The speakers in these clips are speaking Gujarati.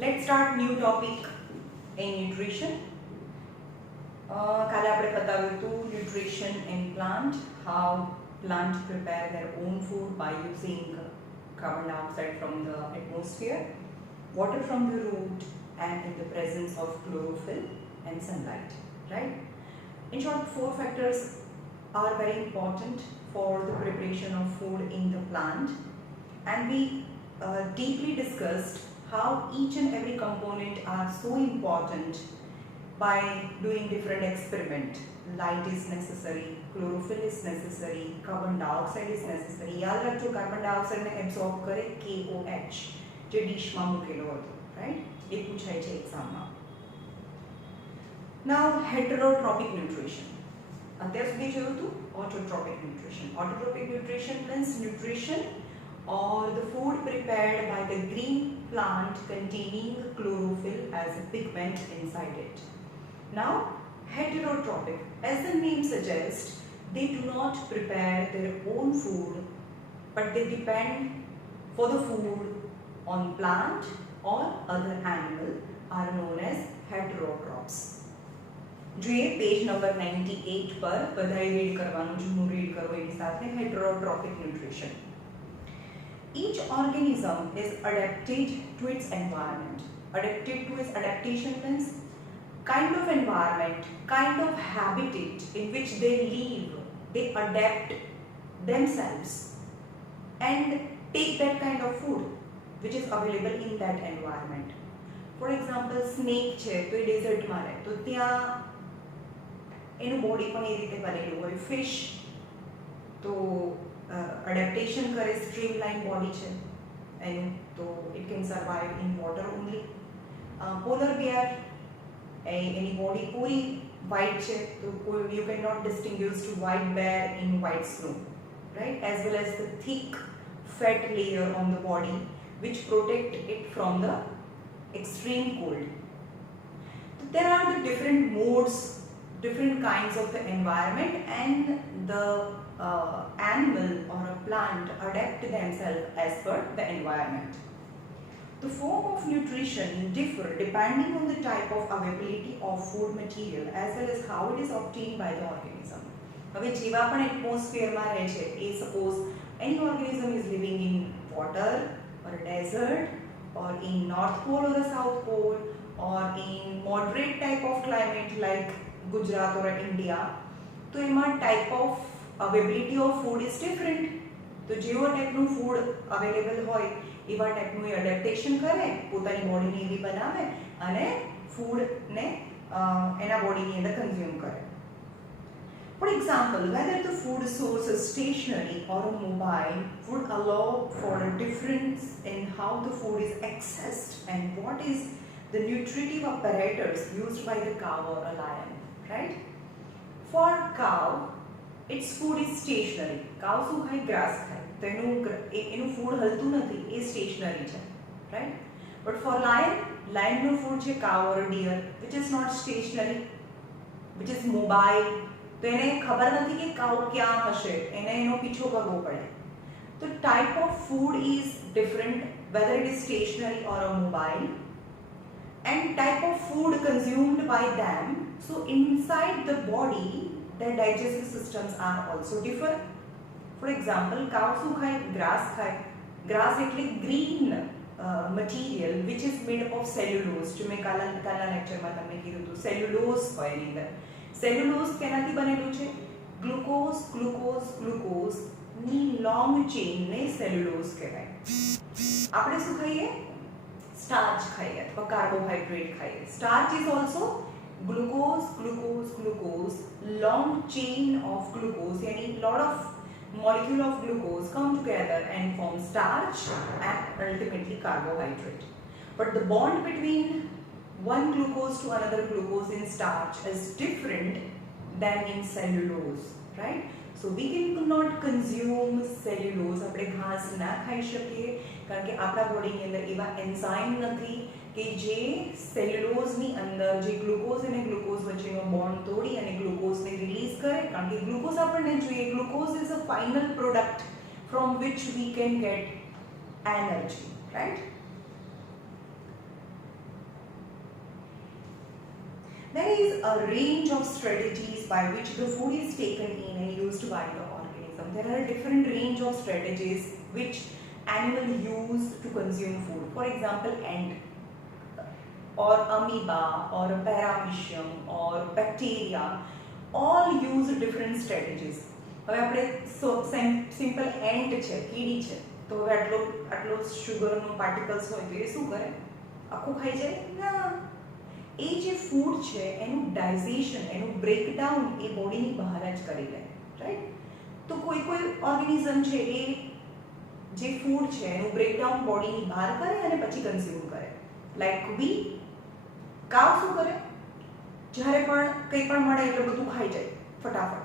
Let's start new topic in nutrition. કાલે આપણે બતાવ્યું હતું nutrition in plant, how plant prepare their own food by using carbon dioxide from the atmosphere, water from the root, and in the presence of chlorophyll and sunlight. Right? In short, 4 factors are very important for the preparation of food in the plant, and we deeply discussed how each and every component are so important by doing different experiment. Light is necessary, chlorophyll is necessary, carbon dioxide is necessary. याद रखो कार्बन डाइऑक्साइड ने एब्सॉर्ब करे KOH જે ડીશમાં મૂકેલો હતો, રાઈટ? એ પૂછાય છે એક્ઝામમાં. Now heterotrophic nutrition. અત્યાર સુધી જોયું હતું autotrophic nutrition. Autotrophic nutrition means nutrition or the food prepared by the green plant containing chlorophyll as a pigment inside it. Now, heterotrophic, as the name suggests, they do not prepare their own food, but they depend for the food on plant or other animal, are known as heterotrophs. જોઈએ પેજ નંબર 98 પર બધાએ રીડ કરવાનું, જૂનું રીડ કરો એની સાથે heterotrophic nutrition. Each organism is adapted to its environment. Adapted to its adaptation means kind of environment, kind of habitat in which they live. They adapt themselves and take that kind of food which is available in that environment. For example, snake છે તો એ ડેઝર્ટમાં રહે તો ત્યાં એનું બોડી પણ એ રીતે બનેલું હોય. ફિશ તો adaptation करे, streamline body છે એનું, તો it can survive in water only. Polar bear any body puri white છે તો you cannot distinguish to white bear in white snow, right? As well as the thick fat layer on the body which protect it from the extreme cold. So there are the different modes, different kinds of the environment, and the animal or a plant adapt themselves as per the environment. The form of nutrition differ depending on the type of availability of food material as well as how it is obtained by the organism. હવે જેવા પણ એટમોસ્ફિયરમાં રહે છે, એ suppose any organism is living in water or a desert or in North Pole or the South Pole or in moderate type of climate like Gujarat or India, તો એમાં type of availability of food is different. તો જેવો ટાઈપનું ફૂડ અવેલેબલ હોય એવા ટાઈપનું એ એડેપ્ટેશન કરે, પોતાની બોડીને એવી બનાવે અને ફૂડને એના બોડીની અંદર કન્ઝ્યુમ કરે. For example, whether the food source is stationary or mobile would allow for a difference in how the food is accessed and what is the nutritive apparatus used by the cow or a lion, right? For cow, its food is stationary. Cow શું ખાય? ગ્રાસ ખાય. તો એનું ફૂડ હલતું નથી, એ સ્ટેશનરી છે, રાઈટ? બટ ફોર લાયનનું ફૂડ છે cow or deer which is not stationary, which is mobile. તો એને ખબર નથી કે કાવ ક્યાં હશે, એને એનો પીછો કરવો પડે. તો type of food is different whether it is stationary or a mobile, and type of food consumed by them. So inside the body their digestive systems are also different. For example, cow શું ખાય? ગ્રાસ ખાય. ગ્રાસ એટલે green material which is made up of cellulose. જો મેં કાલના લેક્ચરમાં તમને કીધું હતું સેલ્યુલોઝ હોય એની અંદર. સેલ્યુલોઝ કેનાથી બનેલું છે? ગ્લુકોઝ ની લોંગ ચેઇનને સેલ્યુલોઝ કહેવાય. આપણે શું ખાઈએ? સ્ટાર્ચ ખાઈએ અથવા કાર્બોહાઈડ્રેટ ખાઈએ. Starch is also glucose, long chain of glucose, yani lot of molecule of glucose come together and form starch and ultimately carbohydrate. But the bond between one glucose to another glucose in starch is different than in cellulose, right? So we cannot consume cellulose. આપણે ઘાસ ના ખાઈ શકીએ કારણ કે આપણા બોડીની અંદર એવા એન્ઝાઇમ નથી કે જે સેલ્યુલોઝની અંદર જે ગ્લુકોઝ અને ગ્લુકોઝ વચ્ચેનો બોન્ડ તોડી અને ગ્લુકોઝને રિલીઝ કરે. કારણ કે ગ્લુકોઝ આપણને જોઈએ, glucose is a final product from which we can get energy, right? There is a range of strategies by which the food is taken in and used by the organism. There are different range of strategies which animal use to consume food. For example, ant or amoeba or paramecium or bacteria all use different strategies. હવે આપણે સિમ્પલ એન્ટ છે, કીડી છે, તો હવે આટલો શુગરનો પાર્ટિકલ્સ હોય તો એ શું કરે? આખું ખાઈ જાય? ના. એ જે ફૂડ છે એનું ડાયજેશન, એનું બ્રેકડાઉન એ બોડીની બહાર જ કરી લે, રાઈટ? તો કોઈ ઓર્ગેનિઝમ છે એ જે ફૂડ છે એનું બ્રેકડાઉન બોડીની બહાર કરે અને પછી કન્ઝ્યુમ કરે. લાઈક વી, કાવ શું કરે? જ્યારે પણ કંઈ પણ મળે એટલે બધું ખાઈ જાય ફટાફટ.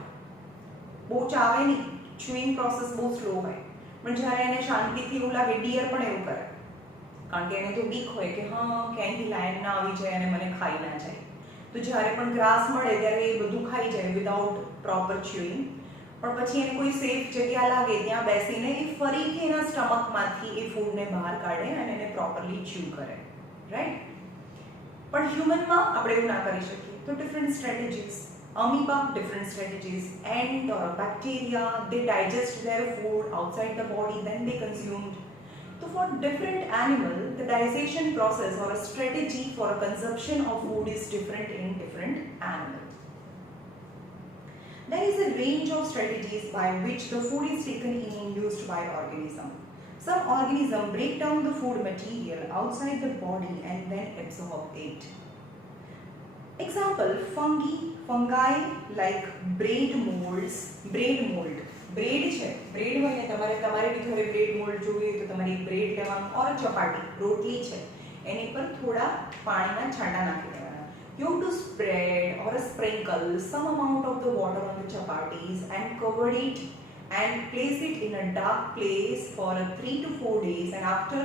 બહુ ચાવે નહીં, ચ્યુઇંગ પ્રોસેસ બહુ સ્લો હોય. પણ જ્યારે એને શાંતિથી એવું લાગે, ડિયર પણ એવું કરે, કારણ કે એને તો બીક હોય કે હા ક્યાંયથી લાયન ના આવી જાય અને મને ખાઈ ના જાય. તો જ્યારે પણ ગ્રાસ મળે ત્યારે એ બધું ખાઈ જાય વિધાઉટ પ્રોપર ચ્યુઇંગ. પણ પછી એને કોઈ સેફ જગ્યા લાગે ત્યાં બેસીને એ ફરીથી એના સ્ટમકમાંથી એ ફૂડને બહાર કાઢે અને એને પ્રોપરલી ચ્યુ કરે, રાઈટ? પણ હ્યુમનમાં આપણે એવું ના કરી શકીએ. તો different strategies. Amoeba, different strategies. Ant or bacteria, they digest their food outside the body, then they consumed. So for different animal, the digestion process or a strategy for a consumption of food is different in different animal. There is a range of strategies by which the food is taken in and used by organism. Some organisms break down the food material outside the body and then absorb it. Example, fungi like bread molds. Bread છે, બ્રેડ હોય ને, તમારે બી ઘરે બ્રેડ મોલ્ડ જોઈએ તો તમારે બ્રેડ લેવાનું ઓર ચપાટી રોટલી છે એની પર થોડા પાણીના છાંટા નાખી દેવાના. You have to spread or sprinkle some amount of the water on the chapatis and cover it and place it in a dark place for 3 to 4 days, and after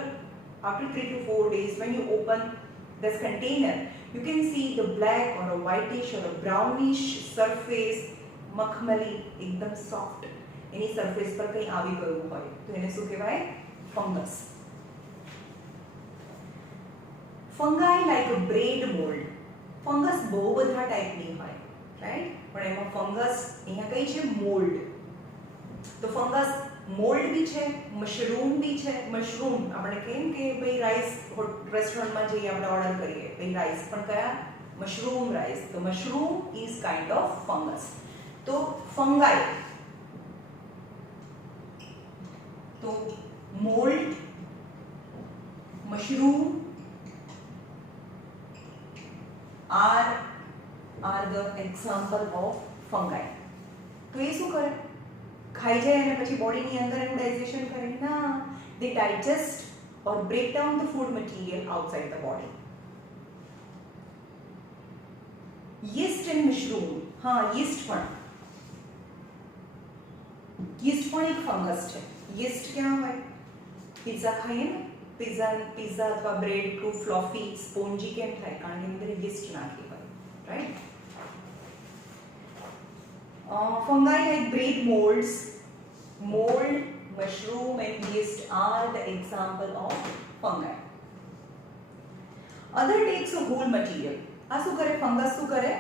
3 to 4 days when you open this container you can see the black or a whitish or a brownish surface, મખમલી, એકદમ સોફ્ટ એની સરફેસ પર કંઈ આવી ગયું હોય તો એને શું કહેવાય? Fungus. Fungi like a bread mould. Fungus બહુ બધા ટાઈપની હોય, રાઈટ? પણ એમાં ફંગસ અહીંયા કઈ છે? મોલ્ડ. તો ફંગસ મોલ્ડ બી છે, મશરૂમ બી છે. મશરૂમ આપણે કેમ કે ભાઈ રાઈસ રેસ્ટોરન્ટમાં જઈએ આપણે ઓર્ડર કરીએ ભાઈ રાઈસ, પણ કયા? Mushroom rice. તો mushroom is kind of fungus. તો ફંગાઈ, તો mould, mushroom are the example of fungi. તો એ શું કરે? ખાઈ જાય અને પછી બોડીની અંદર એનું ડાયજેશન કરે? ના, they digest or break down the food material outside the body. Yeast and mushroom. હા, yeast પણ એક ફંગસ છે. yeast ક્યાં હોય? પિઝા ખાઈએ ને, પિઝા અથવા બ્રેડ એટલું ફ્લોફી સ્પોન્જી કેમ થાય? કારણ કે અંદર yeast નાખી હોય, right? Fungi like bread molds, mold, mushroom and yeast are the example of fungi. Other takes a whole material. આ શું કરે? ફંગસ શું કરે?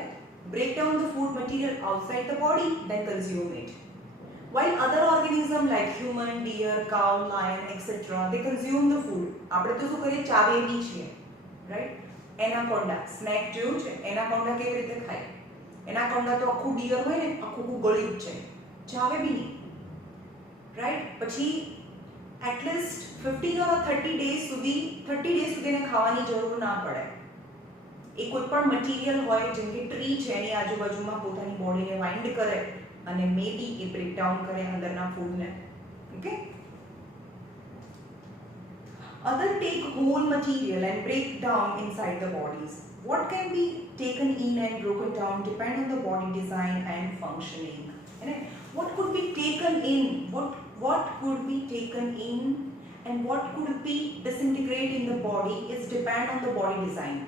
Break down the food material outside the body, then consume it. While other organisms like human, deer, cow, lion, etc., they consume the food. આપણે તો શું કરીએ? ચાવે બી છીએ, રાઈટ? એનાકોન્ડા, સ્નેક જોયું છે? એનાકોન્ડા કેવી રીતે ખાય? એનાકોન્ડા તો આખું ડિયર હોય ને, આખું ગળ્યું જ છે, ચાવે બી નહીં, રાઈટ? પછી એટલીસ્ટ 15 or 30 days સુધી એને ખાવાની જરૂર ના પડે. એ કોઈ પણ મટીરિયલ હોય, જેમ કે ટ્રી છે, એની આજુબાજુમાં પોતાની બોડીને વાઇન્ડ કરે અને મે બી એ બ્રેકડાઉન કરે અંદરના ફૂડને. Okay, other take whole material and break down inside the bodies. What can be taken in and broken down depend on the body design and functioning. What could be taken in? What could be taken in and what could be disintegrate in the body is depend on the body design.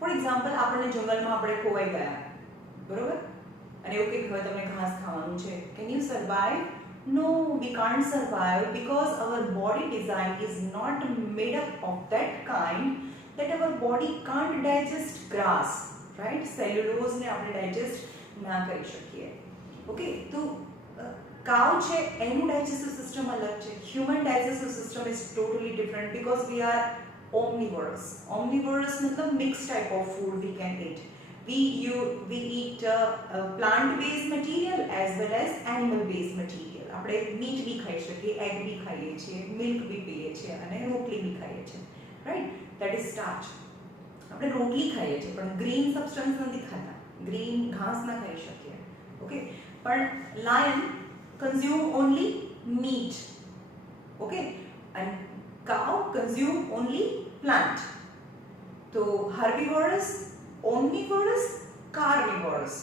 For example, આપણે જંગલમાં આપણે ખોવાઈ ગયા, બરોબર? અને એવું કે હવે તમને ઘાસ ખાવાનું છે. Can you survive? No, we can't survive because our body design is not made up of that kind that our body can't digest grass, right, સેલ્યુલોઝને આપણે ડાયજેસ્ટ ના કરી શકીએ. ઓકે, તો કાઉ છે એનું ડાયજેસ્ટિવ સિસ્ટમ અલગ છે. Human digestive system is totally different because we are omnivorous. Omnivorous मतलब mixed type of food we can eat. We eat plant-based material as well as animal-based material. આપણે મીટ બી ખાઈ શકીએ, એગ બી ખાઈએ છીએ, મિલ્ક બી પીએ છીએ અને રોટલી બી ખાઈએ છીએ, રાઈટ. That is starch. આપણે રોટલી ખાઈએ છીએ પણ ગ્રીન સબસ્ટન્સ નથી ખાતા, ગ્રીન ઘાસ ના ખાઈ શકીએ. ઓકે, પણ lion consume only meet. Okay, and cow consume only plant. So herbivorous, omnivorous, carnivorous.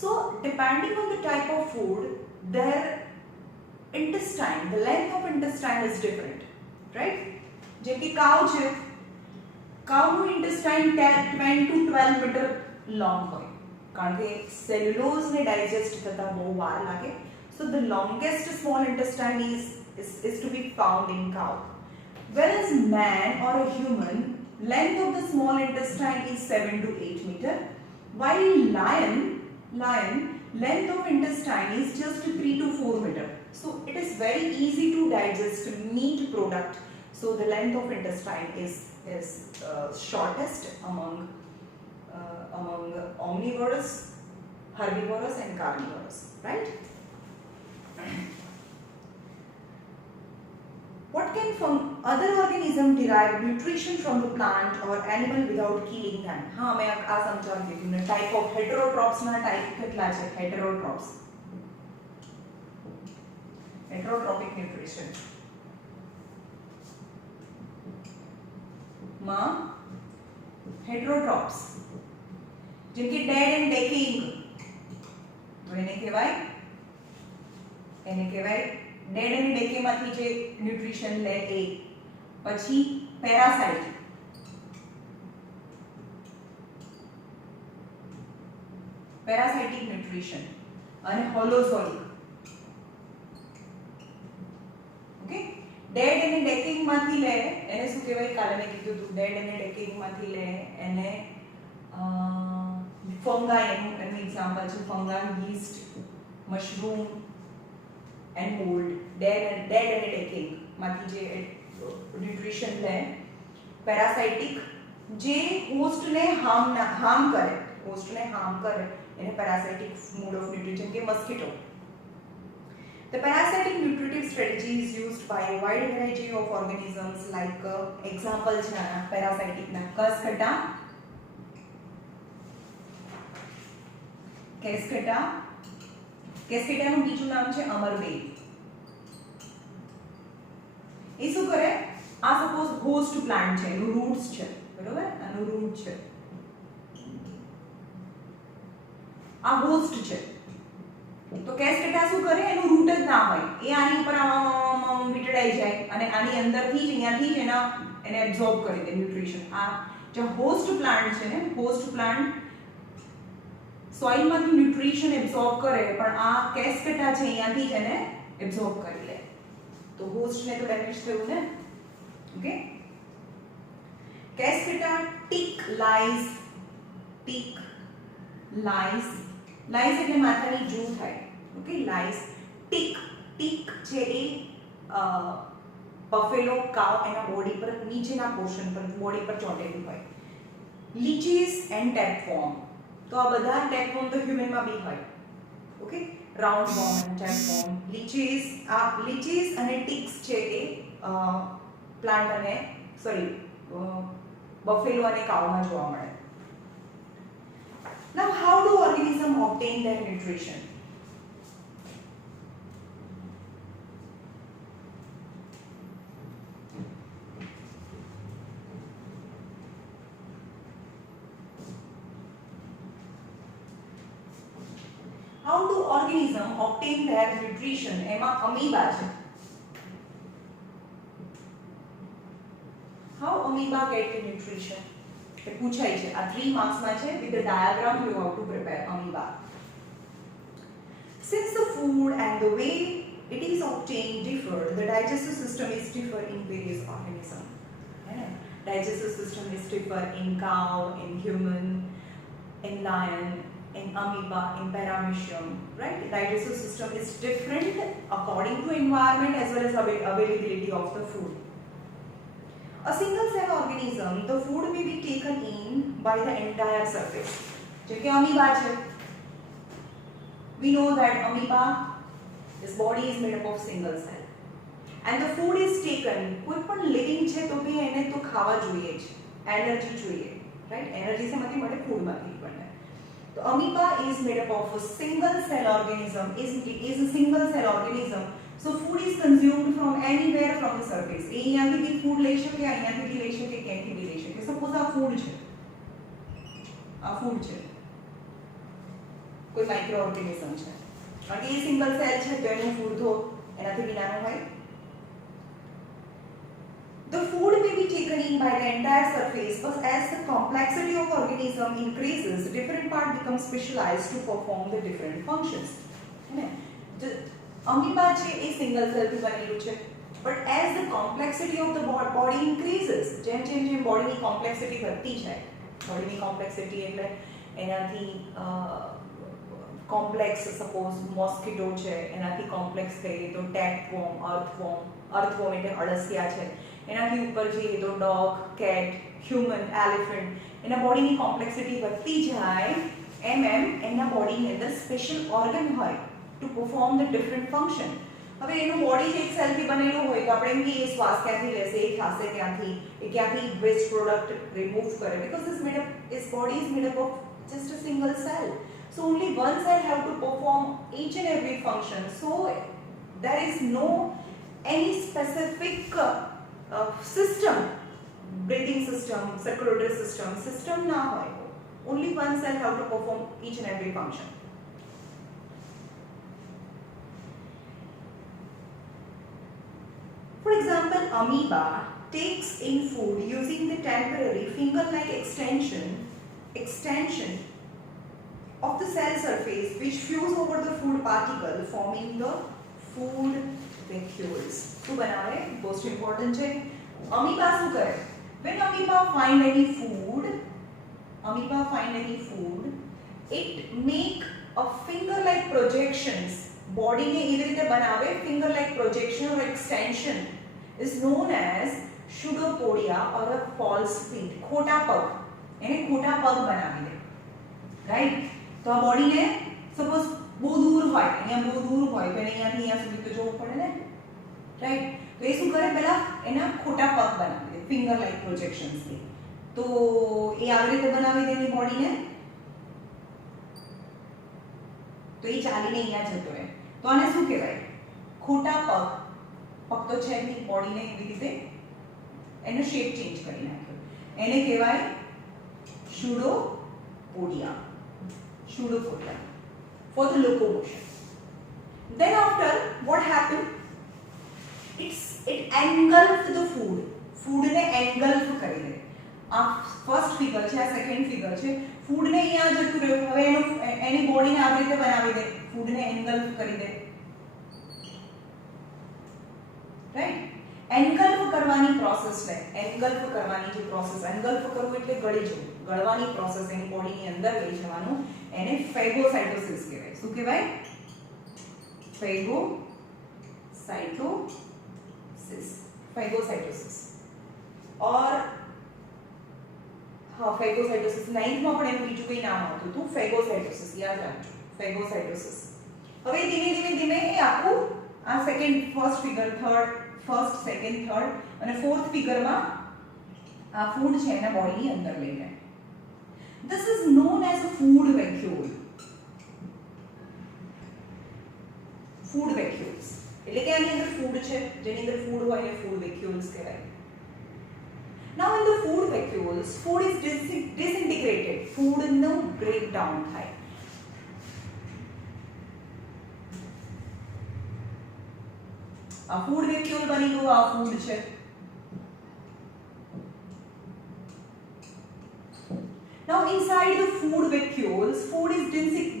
So depending on the type of food, their intestine, the length of intestine is different, right? જેમ કે cow છે, cow નું intestine 10 to 12 meter long હોય કારણ કે cellulose ને digest થતા બહુ વાર લાગે. So the longest small intestine is to be found in cow. Whereas man or a human, length of the small intestine is 7 to 8 meter, while lion length of intestine is just 3 to 4 meter. So it is very easy to digest meat product. So the length of intestine is shortest among omnivorous, herbivorous and carnivorous, right? What can from other organism derive nutrition from the plant or animal without killing them? हाँ, मैं आ समझाऊँ देती हूँ. Type of heterotrophs ना type कितना है? Heterotrophs. Heterotrophic nutrition. माँ heterotrophs. जिनकी dead and decaying. तो इन्हें केवाय डेड एंड डेके માંથી જે ન્યુટ્રિશન લે એ. પછી પેરાસાઇટિક ન્યુટ્રિશન અને હોલોઝોઇક. ઓકે, ડેડ અને ડેકેઇંગ માંથી લે એને શું કહેવાય? કાલે મેં કીધું હતું ડેડ અને ડેકેઇંગ માંથી લે એને ફંગાઈ, એનું એક્ઝામ્પલ છે ફંગાઈ, yeast, mushroom and mold. dead and decaying માંથી જે ન્યુટ્રિશન લે. પેરાસાઇટિક જે હોસ્ટને હાર્મ કરે એને પેરાસાઇટિક મોડ ઓફ ન્યુટ્રિશન કે મસ્કીટો. The parasitic nutritive strategy is used by a wide variety of organisms like example છે આના પેરાસાઇટિક ના કેસ્કેટાનું બીજું નામ છે અમરબેલ. એ શું કરે? આ સપોઝ હોસ્ટ પ્લાન્ટ છે, એનું રૂટ્સ છે, બરોબર? આનું રૂટ છે, આ હોસ્ટ છે. તો કેસ્કેટા શું કરે? એનું રૂટ જ ના હોય, એ આની ઉપર વીંટળાઈ જાય અને આની અંદરથી જ અહીંયાથી જ એને એબ્ઝોર્બ કરી દે ન્યુટ્રિશન. આ જે હોસ્ટ પ્લાન્ટ છે ને, હોસ્ટ પ્લાન્ટ સોઇલ માંથી ન્યુટ્રિશન એબ્સોર્બ કરે પણ આ કેસ્કેટા છે અહીંયાથી જ એને એબ્સોર્બ કરી લે. તો હોસ્ટ ને તો ડેમેજ થયું ને. ઓકે, કેસ્કેટા ટીક લાઈઝ એટલે માથાની જૂ થાય. Okay, lies. ટીક છે એ બફેલો કાઉ એના બોડી પર નીચેના પોર્શન પર બોડી પર ચોંટેલું હોય. લીચીસ એન્ડ ટેપવોર્મ, તો આ બધા ટેપવોર્મ તો હ્યુમનમાં બી હોય. Okay, round worm and tapeworm. Leeches અને ટિક્સ છે એ પ્લાન્ટ અને બફેલો અને કાઉમાં જોવા મળે. Now how do organisms obtain their nutrition? How do organisms obtain their nutrition? એમાં અમીબા છે. How amoeba get the nutrition? એ પૂછાય છે. આ 3 માર્ક્સ માં છે. With the diagram you have to prepare amoeba. Since the food and the way it is obtained differ, the digestive system is differ in various organisms. Digestive system is differ in cow, in human, in lion, in amoeba, in paramecium, right? Digestive system is different according to environment as well as availability of the food. A single cell organism, the food may be taken in by the entire surface. જેમ કે amoeba છે. We know that amoeba, this body is made up of single cell. And the food is taken. કોઈ પણ living છે તો ભી એને તો ખાવા જોઈએ જ. Energy જોઈએ, right? Energy से मतलब મળે food માંથી પણ. તો amoeba is made up of a single cell organism. Is a single cell organism. So food is consumed from anywhere from the surface. એ અહીંયાથી બી food લઈ શકે, અહીંયાથી બી લઈ શકે, ક્યાંથી બી લઈ શકે. Suppose આ food છે. આ food છે. કોઈ માઇક્રો ઓર્ગેનિઝમ છે. કારણ કે એ સિંગલ સેલ છે તો એનું food તો એનાથી બી નાનું હોય. The food may be taken in by the entire surface, but as the complexity of organism increases, different parts become specialized to perform the different functions. The amoeba છે એ single cell થી બનેલું છે, but as the complexity of the body increases, જેમ બોડીની complexity વધતી જાય, બોડીની complexity એટલે એનાથી complex, suppose mosquito છે એનાથી complex કહીએ તો tapeworm, earthworm એટલે અળસિયા છે, એનાથી ઉપર જઈએ તો ડોગ, કેટ, હ્યુમન, એલિફન્ટ, એના બોડીની કોમ્પ્લેક્સિટી વધતી જાય એમ એના બોડીની અંદર સ્પેશિયલ ઓર્ગન હોય two perform the different function. હવે એનું બોડી જ એક સેલથી બનેલું હોય તો આપણે એમ કે એ શ્વાસ ક્યાંથી લેશે, એ ખાશે ક્યાંથી, એ ક્યાંથી વેસ્ટ પ્રોડક્ટ રિમૂવ કરે, because his body is made up of just a single cell. So only one cell have to perform each and every function. So there is no any specific system, breathing system, circulatory system na hoy. Only one cell have to perform each and every function. For example, amoeba takes in food using the temporary finger-like extension of the cell surface which fuse over the food particle, forming the food vacuoles. શું બનાવે? most important છે. amoeba શું કરે? when amoeba find any food, it make a finger-like projections. body ને એવી રીતે બનાવે, finger-like projection or extension is known as pseudopodia or a false feet. ખોટા પગ, એને ખોટા પગ બનાવી દે, રાઈટ? તો આ બોડીને સપોઝ બહુ દૂર હોય, અહીંયા બહુ દૂર હોય તો અહીંયાથી અહીંયા સુધી તો જોવું પડે ને, રાઈટ? તો એ શું કરે, પહેલા એના ખોટા પગ બનાવી દે ફિંગર લાઈક પ્રોજેક્શન્સથી. તો એ આવી રીતે બનાવી દે એની બોડીને, તો એ ચાલીને અહીંયા જતો રહે. તો આને શું કહેવાય? ખોટા પગ. પગ તો છે નહીં, બોડીને એવી રીતે એનો શેપ ચેન્જ કરી નાખ્યો, એને કહેવાય pseudopodia. For the locomotion. Then after, what happened? It engulfed the food. Food ने engulf કરી દે. આ ફર્સ્ટ ફિગર છે, આ સેકન્ડ ફિગર છે. ફૂડ ને અહીંયા જતું રહ્યું, હવે એની બોડીને આવી રીતે બનાવી દે, ફૂડ ને engulf કરી દે, રાઈટ? engulf કરવાની પ્રોસેસ છે, engulf કરવાની જે પ્રોસેસ, engulf કરવું એટલે ગળી જવું, ગળવાની પ્રોસેસ એની બોડીની અંદર લઈ જવાનું, એને ફેગોસાઇટોસિસ કહેવાય. શું કહેવાય? ફેગોસાઇટોસિસ. और हाँ, ફેગોસાઇટોસિસ 9th માં પણ એનું બીજું કંઈ નામ આવતું હતું, ફેગોસાઇટોસિસ, યાદ રાખજો, ફેગોસાઇટોસિસ. હવે ધીમે ધીમે એ આખું આ second, first figure, first, second, third અને ફોર્થ ફિગરમાં આ ફૂડ છે એના બોડીની અંદર લઈ જાય. This is known as a food vacuole. Food vacuoles. એટલે કે આની અંદર ફૂડ છે, જેની અંદર ફૂડ હોય એને food vacuoles કહેવાય. Now in the food vacuoles, food is disintegrated. Food no breakdown થાય. આ food vacuole બની ગયું, આ ફૂડ છે. Now inside the food vacuoles, food is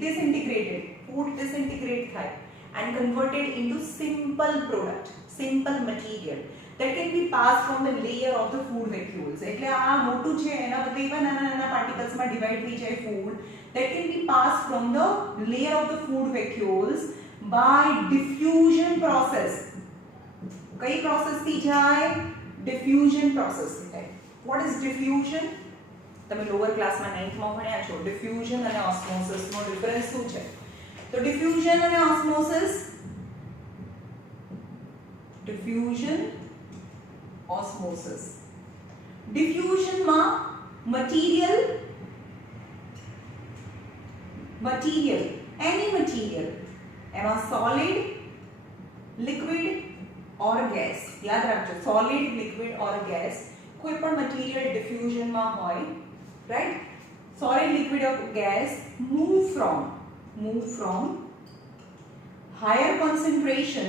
disintegrated. Food disintegrate થાય and converted into simple product, simple material. that can be passed from the layer of the food vacuoles. એટલે આ મોટું છે એના બદલે એવા નાના નાના પાર્ટિકલ્સ માં ડિવાઇડ થઈ જાય food that can be passed from the layer of the food vacuoles by diffusion process. કઈ પ્રોસેસ થી જાય? diffusion process થી જાય. what is diffusion? તમે લોઅર ક્લાસમાં 9th માં ભણ્યા છો. diffusion અને osmosis નો ડિફરન્સ શું છે? તો diffusion અને osmosis, diffusion osmosis. diffusion માં material any material એમાં solid, liquid or gas. યાદ રાખજો, solid, liquid or gas કોઈ પણ material diffusion માં હોય, right? solid, liquid or gas move from higher concentration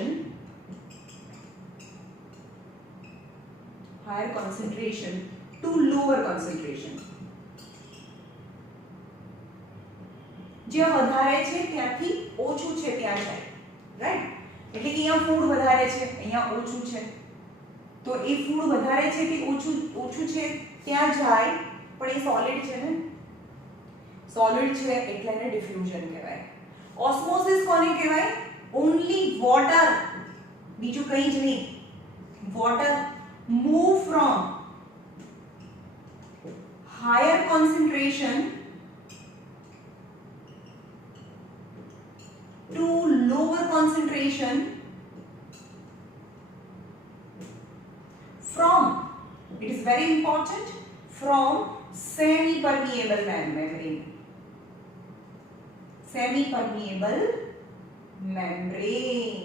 to lower concentration. જે વધારે છે ત્યાંથી ઓછું છે ત્યાં જાય, રાઈટ? એટલે કે અહીંયા ફૂડ વધારે છે, અહીંયા ઓછું છે, તો એ ફૂડ વધારે છે કે ઓછું છે ત્યાં જાય, પણ એ સોલિડ છે ને, સોલિડ છે એટલે એને ડિફ્યુઝન કહેવાય. ઓસ્મોસિસ કોને કહેવાય? ઓન્લી વોટર, બીજું કંઈ જ નહીં, water move from higher concentration to lower concentration from, it is very important, from semi-permeable membrane. Semi-permeable membrane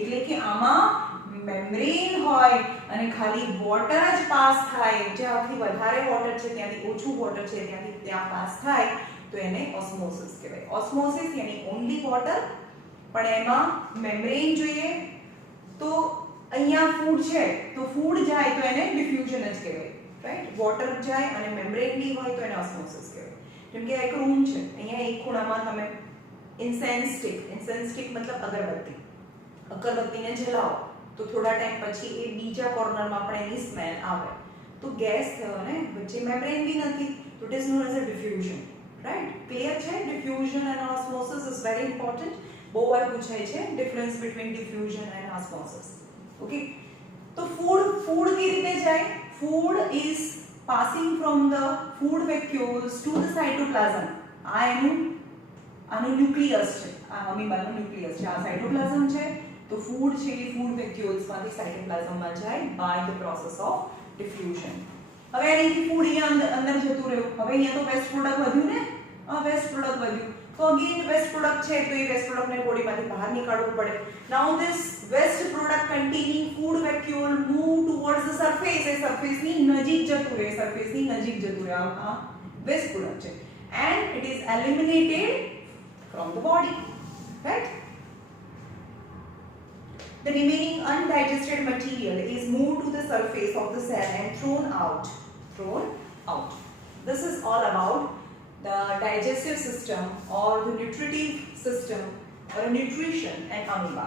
એટલે કે આમાં મેમ્બ્રેન હોય અને ખાલી વોટર જ પાસ થાય, જ્યાંથી વધારે વોટર છે ત્યાંથી ઓછું વોટર છે ત્યાંથી ત્યાં પાસ થાય, તો એને ઓસ્મોસિસ કહેવાય. ઓસ્મોસિસ યાની ઓન્લી વોટર, પણ એમાં મેમ્બ્રેન જોઈએ. તો અહીંયા ફૂડ છે તો ફૂડ જાય તો એને ડિફ્યુઝન જ કહેવાય, રાઈટ? વોટર જાય અને મેમ્બ્રેન બી હોય તો એને ઓસ્મોસિસ કહેવાય. જેમ કે એક રૂમ છે, અહીંયા એક ખૂણામાં તમે ઇન્સેન્સ સ્ટિક મતલબ અગરબત્તીને જલાવો તો થોડા ટાઈમ પછી એ બીજા કોર્નરમાં પણ એની સ્મેલ આવે, તો ગેસ થયો ને, વચ્ચે મેમ્બ્રેન બી નથી, તો it is known as a diffusion, right? Clear છે? Diffusion and osmosis is very important. બહુ વાર પૂછાય છે difference between diffusion and osmosis. Okay, તો ફૂડ કઈ રીતે જાય? Food is passing from the food vacuoles to the cytoplasm. આનું ન્યુક્લિયસ છે, આ અમીબાનું ન્યુક્લિયસ છે, આ સાઇટોપ્લાઝમ છે. તો ફૂડ છે એ ફૂડ વેક્યુલ્સ માંથી સાઇટોપ્લાઝમમાં જાય by the process of diffusion. હવે અહીંથી ફૂડ અહીંયા અંદર જતું રહ્યું, હવે અહીંયા તો વેસ્ટ પ્રોડક્ટ વધ્યું ને, વેસ્ટ પ્રોડક્ટ વધ્યું, તો અગેન વેસ્ટ પ્રોડક્ટ છે તો એ વેસ્ટ પ્રોડક્ટને બોડીમાંથી બહાર નીકાળવું પડે. Now this waste product containing food vacuole move towards the surface. એ સરફેસની નજીક જતું રહે, આ વેસ્ટ પ્રોડક્ટ છે, and it is eliminated from the body, right? The remaining undigested material is moved to the surface of the cell and thrown out. This is all about the digestive system or the nutritive system or nutrition and amoeba.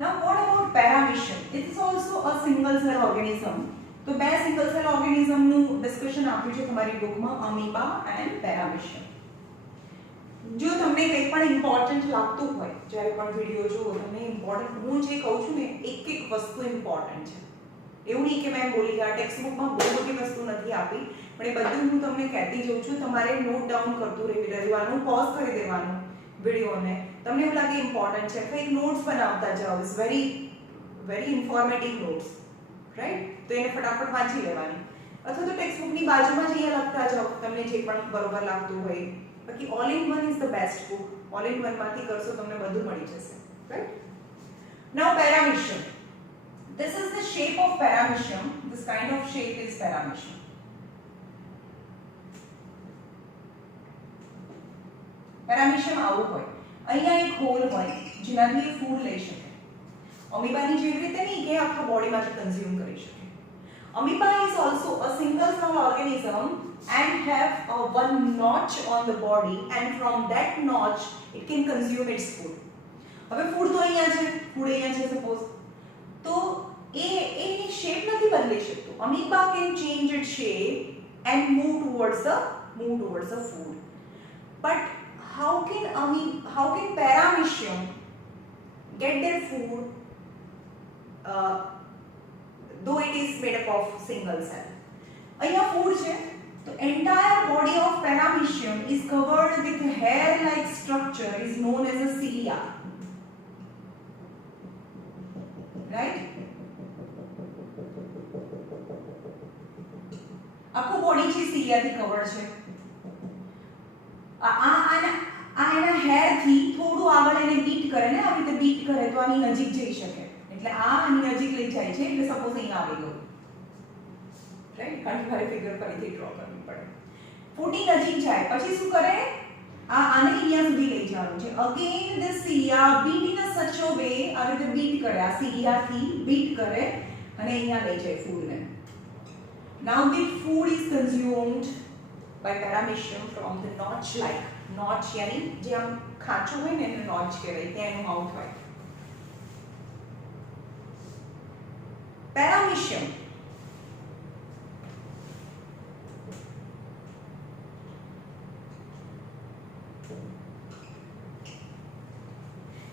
Now what about paramecium? It is also a single cell organism. તો બે single cell organism નું discussion આપ્યું છે તમારી બુકમાં, amoeba and paramecium. જો તમને કંઈ પણ ઇમ્પોર્ટન્ટ લાગતું હોય, જ્યારે પણ વિડિયો જુઓ તમને ઇમ્પોર્ટન્ટ, હું જે કહું છું ને એક વસ્તુ ઇમ્પોર્ટન્ટ છે, એવું નહીં કે મેં બોલી ગયા ટેક્સ્ટ બુકમાં બહુ બધી વસ્તુ નથી આપી, પણ એ બધું હું તમને કહેતી જઉં છું. તમારે નોટ ડાઉન કરતું રહેવાનું, પોઝ કરી દેવાનું વિડિયોને. તમને એવું લાગે ઇમ્પોર્ટન્ટ છે, કંઈક નોટ્સ બનાવતા જાઓ. It's very very informative notes, right? તો એને ફટાફટ વાંચી લેવાની, અથવા તો ટેક્સ્ટ બુકની બાજુમાં જ અહીંયા લખતા જાઓ તમને જે પણ બરોબર લાગતું હોય. બાકી all in one is the best book. All in one માંથી કરશો તમને બધું મળી જશે, right? Now paramecium. This is the shape of paramecium. This kind of shape is paramecium. Paramecium આવું હોય, અહીંયા એક હોલ હોય જેનાથી એ ફૂડ લઈ શકે. અમીબાની જેવી રીતે નહીં કે આખા બોડીમાંથી કન્ઝ્યુમ કરી શકે. Amoeba is also a single cell organism and have a one notch on the body, and from that notch it can consume its food. હવે ફૂડ તો અહીંયા છે, સપોઝ, તો એની શેપ નથી બદલી શકતું. Amoeba can change its shape and move towards the food. But how can paramecium get their food though it is made up of single cell? અહીંયા food છે તો entire body of paramecium is covered with hair like structure is known as a cilia, right? આખું બોડી છે cilia થી કવર છે. એના હેર થી થોડું આગળ એને બીટ કરે ને, આવી રીતે બીટ કરે તો આની નજીક જઈ શકે, એટલે આની નજીક લઈ જાય છે. એટલે સપોઝ અહીંયા આવી ગયું, રાઈટ? ઘણી વાર ફિગર ફરીથી ડ્રો કરવી પડે. ફૂટની નજીક જાય પછી શું કરે? આને અહીંયા સુધી લઈ જવાનું છે. Again the cilia beat in a such a way, આવી રીતે બીટ કરે, આ સિલિયાથી બીટ કરે અને અહીંયા લઈ જાય ફૂડને. Now the food is consumed by paramecium from the notch like, notch यानी જે આમ ખાંચું હોય ને એને notch કહેવાય, ત્યાં એનું માઉથ હોય. paramecium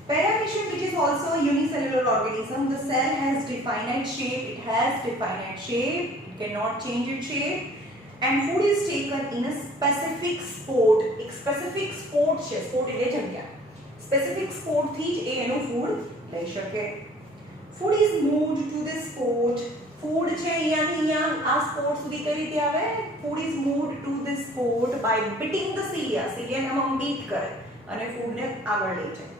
Paramecium, which is also a unicellular organism, the cell has definite shape. It has definite shape. It cannot change its shape. And food is taken in a specific spot. एक specific spot છે. Spot એટલે જગ્યા. Specific spot થી જ એનું food લઈ શકે. Food is moved to the spot. Food છે અહીંયાથી અહીંયા આ spot સુધી કઈ રીતે આવે? Food is moved to the spot by beating the cilia. Cilia ને આમ beat કરે અને food ને આગળ લઈ જાય.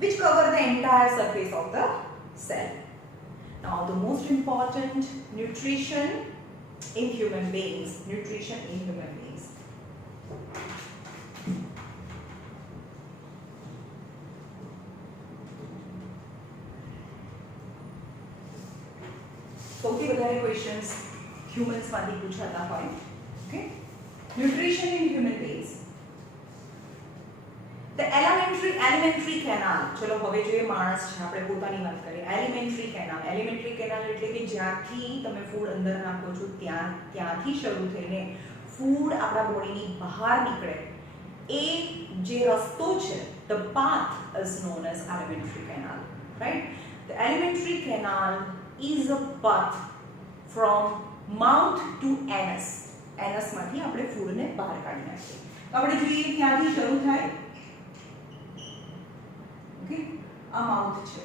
Which cover the entire surface of the cell. Now the most important nutrition in human beings. Nutrition in human beings. સૌથી વધારે ક્વેશ્ચન્સ હ્યુમન્સ માંથી પૂછાતા હોય. Okay, nutrition in human beings. The alimentary canal. ચલો હવે જોઈએ માણસ છે, આપણે પોતાની વાત કરીએ. alimentary canal એટલે કે જ્યાંથી તમે ફૂડ અંદર નાખો છો ત્યાંથી શરૂ થઈને ફૂડ આપણા બોડીની બહાર નીકળે એ જે રસ્તો છે, the path is known as alimentary canal, right? The alimentary canal is a path from mouth to anus. anus માંથી આપણે ફૂડને બહાર કાઢી નાખીએ. તો આપણે જોઈએ ક્યાંથી શરૂ થાય. Okay, a mouth છે.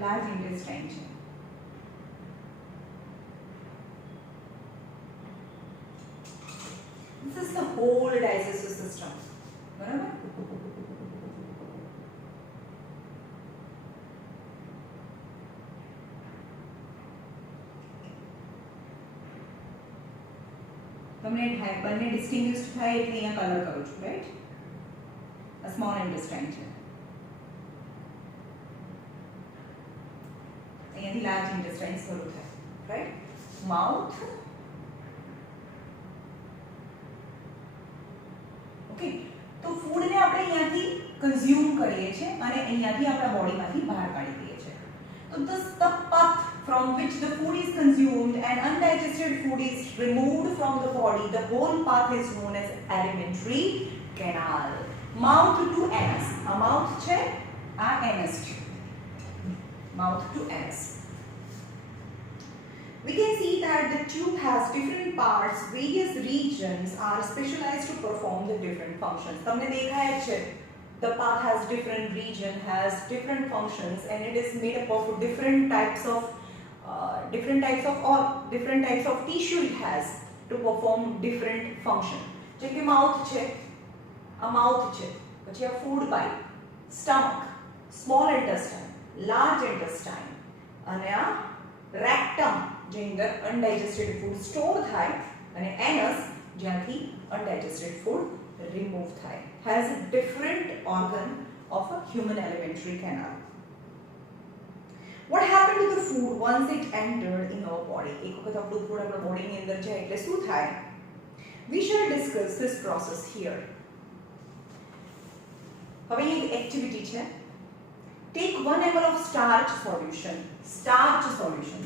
large intestine છે. This is the whole digestive system. બરાબર? તમને બંને ડિસ્ટિંગ્વિશ્ડ થાય એટલે અહીંયા કલર કરું છું, રાઈટ? આ સ્મોલ ઇન્ટેસ્ટાઇન છે, અહીંયાથી લાર્જ ઇન્ટેસ્ટાઇન શરૂ થાય, રાઈટ? Mouth, okay. તો ફૂડને આપણે અહીંયાથી કન્ઝ્યુમ કરીએ છીએ અને અહીંયાથી આપણા બોડીમાંથી બહાર કાઢી દઈએ છીએ. તો the path from which the food is consumed and undigested food is removed from the body, the whole path is known as alimentary canal. Mouth to anus. A mouth છે, આ anus છે. Mouth to anus. We can see that the tube has different parts. Various regions are specialized to perform the different functions. તમને દેખાય છે the path has different region, has different functions, and it is made up of different types of tissue it has to perform different function. જેમ કે માઉથ છે, આ માઉથ છે, પછી આ food pipe, stomach, small intestine, large intestine, અને આ રેક્ટમ જે અંદર અનડાઇજેસ્ટેડ ફૂડ સ્ટોર થાય, અને એનસ જ્યાંથી અનડાઇજેસ્ટેડ ફૂડ remove થાય, has a different organ of a human alimentary canal. What happened to the food once it entered in our body? એક વખત આપણું ફૂડ આપણા બોડીની અંદર જાય એટલે શું થાય? We shall discuss this process here. હવે એક એક્ટિવિટી છે. Take 1 ml of starch solution. Starch solution.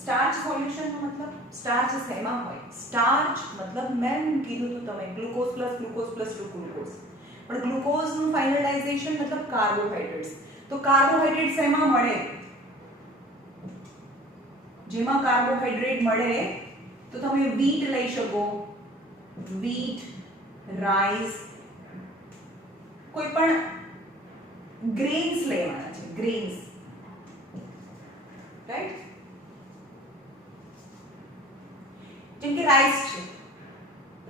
Starch solution નો મતલબ સ્ટાર્ચ શેમાં હોય? સ્ટાર્ચ મતલબ મેં કીધું તો તમે glucose plus glucose plus glucose, પણ ગ્લુકોઝ નું ફાઇનલાઇઝેશન મતલબ કાર્બોહાઈડ્રેટ્સ. તો કાર્બોહાઈડ્રેટ શેમાં મળે? જેમાં કાર્બોહાઈડ્રેટ મળે તો તમે વીટ લઈ શકો, વીટ, રાઈસ, કોઈ પણ ગ્રેન્સ લેવાના છે, ગ્રેન્સ, રાઈટ? જેમ કે રાઈસ છે,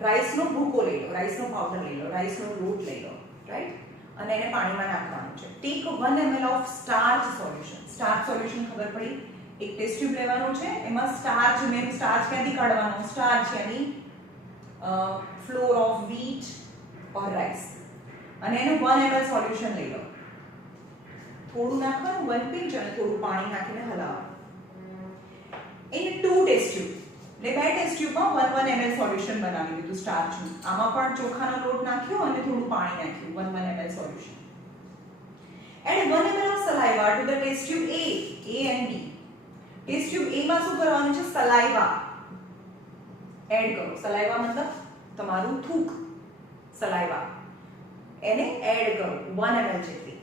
રાઈસનો ભૂકો લઈ લો, રાઈસનો પાવડર લઈ લો, રાઈસનો લોટ લઈ લો, રાઈટ? અને એને પાણીમાં નાખવાનું છે. Take 1 ml of starch solution. Starch solution ખબર પડી? એક ટેસ્ટ ટ્યુબ લેવાનું છે, એમાં સ્ટાર્ચ, મેં સ્ટાર્ચ ક્યાંથી કાઢવાનો? સ્ટાર્ચ યાની flour of wheat or rice, અને એનું 1 ml સોલ્યુશન લઈ લો. થોડું નાખવાનું, 1 પિંચ, અને થોડું પાણી નાખીને હલાવવાનું. ઇન 2 ટેસ્ટ ટ્યુબ, એટલે 2 ટેસ્ટ ટ્યુબમાં 1 ml સોલ્યુશન બનાવી દીધું સ્ટાર્ચનું. આમાં પણ ચોખાનો લોટ નાખ્યો અને થોડું પાણી નાખ્યું, 1 ml solution. Add 1 ml of saliva to the test tube A and B. Test tube A માં શું કરવાનું છે? સલાઇવા એડ કરો. સલાઇવા મતલબ તમારું થૂક, સલાઇવા, એને એડ કરો 1 ml જેટલી.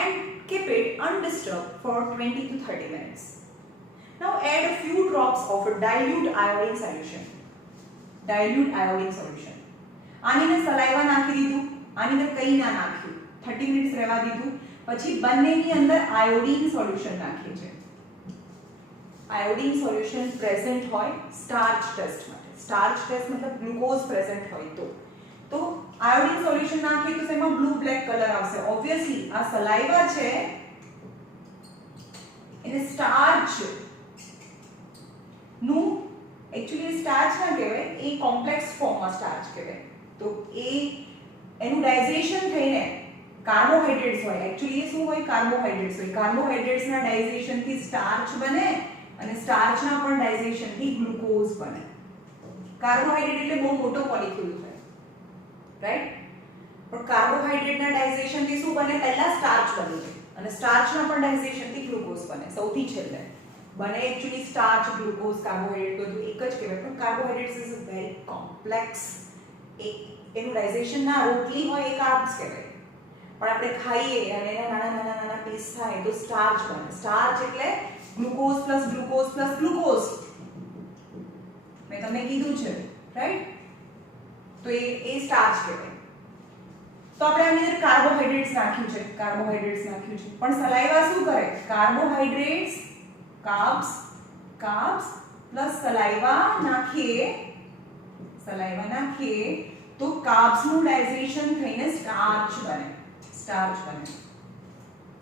And keep it undisturbed for 20 to 30 minutes. Now add a few drops of a dilute iodine solution. Dilute iodine solution. આની અંદર સલાઇવા નાખી દીધું, આની અંદર કંઈ ના નાખ્યું, 30 મિનિટ્સ રહેવા દીધું. પછી બંનેની અંદર આયોડીન સોલ્યુશન નાખીએ છે. આયોડીન સોલ્યુશન પ્રેઝન્ટ હોય સ્ટાર્ચ ટેસ્ટ માટે. સ્ટાર્ચ ટેસ્ટ મતલબ ગ્લુકોઝ પ્રેઝન્ટ હોય તો આયોડીન સોલ્યુશન નાખીએ તો એમાં બ્લુ બ્લેક કલર આવશે. ઓબ્વિયસલી આ સલાઇવા છે એને સ્ટાર્ચ નું एक्चुअली स्टार्च ना કહેવાય, એ કોમ્પ્લેક્સ ફોર્મમાં સ્ટાર્ચ કહેવાય. તો એ એનું ડાઇજેશન થઈને કાર્બોહાઈડ્રેટ્સ હોય. एक्चुअली એ શું હોય? કાર્બોહાઈડ્રેટ્સ હોય. કાર્બોહાઈડ્રેટ્સના ડાઇજેશનથી સ્ટાર્ચ બને અને સ્ટાર્ચના પણ ડાઇજેશનથી ગ્લુકોઝ બને. કાર્બોહાઈડ્રેટ એટલે બહુ મોટો મોલેક્યુલ થાય, રાઈટ? પણ કાર્બોહાઈડ્રેટના ડાઇજેશનથી શું બને? પહેલા સ્ટાર્ચ બને અને સ્ટાર્ચના પણ ડાઇજેશનથી ગ્લુકોઝ બને સૌથી છેલ્લે. બને एक्चुअली સ્ટાર્ચ, ગ્લુકોઝ, કાર્બોહાઈડ્રેટ બધું એક જ કહેવાય, પણ carbohydrates is a very complex. એનું ડાઇજેશન ના રોટલી હોય એ કાર્બ્સ કહેવાય, પણ આપણે ખાઈએ અને એના નાના નાના નાના પીસ થાય તો સ્ટાર્ચ બને. સ્ટાર્ચ એટલે glucose plus glucose plus glucose, મેં તમને કીધું છે, રાઈટ? તો એ સ્ટાર્ચ કહેવાય. તો આપણે આની અંદર કાર્બોહાઈડ્રેટ્સ નાખ્યું છે, કાર્બોહાઈડ્રેટ્સ નાખ્યું છે, પણ સલાઇવા શું કરે? કાર્બોહાઈડ્રેટ્સ, કાર્બ્સ પ્લસ સલાઇવા નાખીએ તો કાર્બ્સ નું ડાઇજેશન થઈને સ્ટાર્ચ બને. સમજ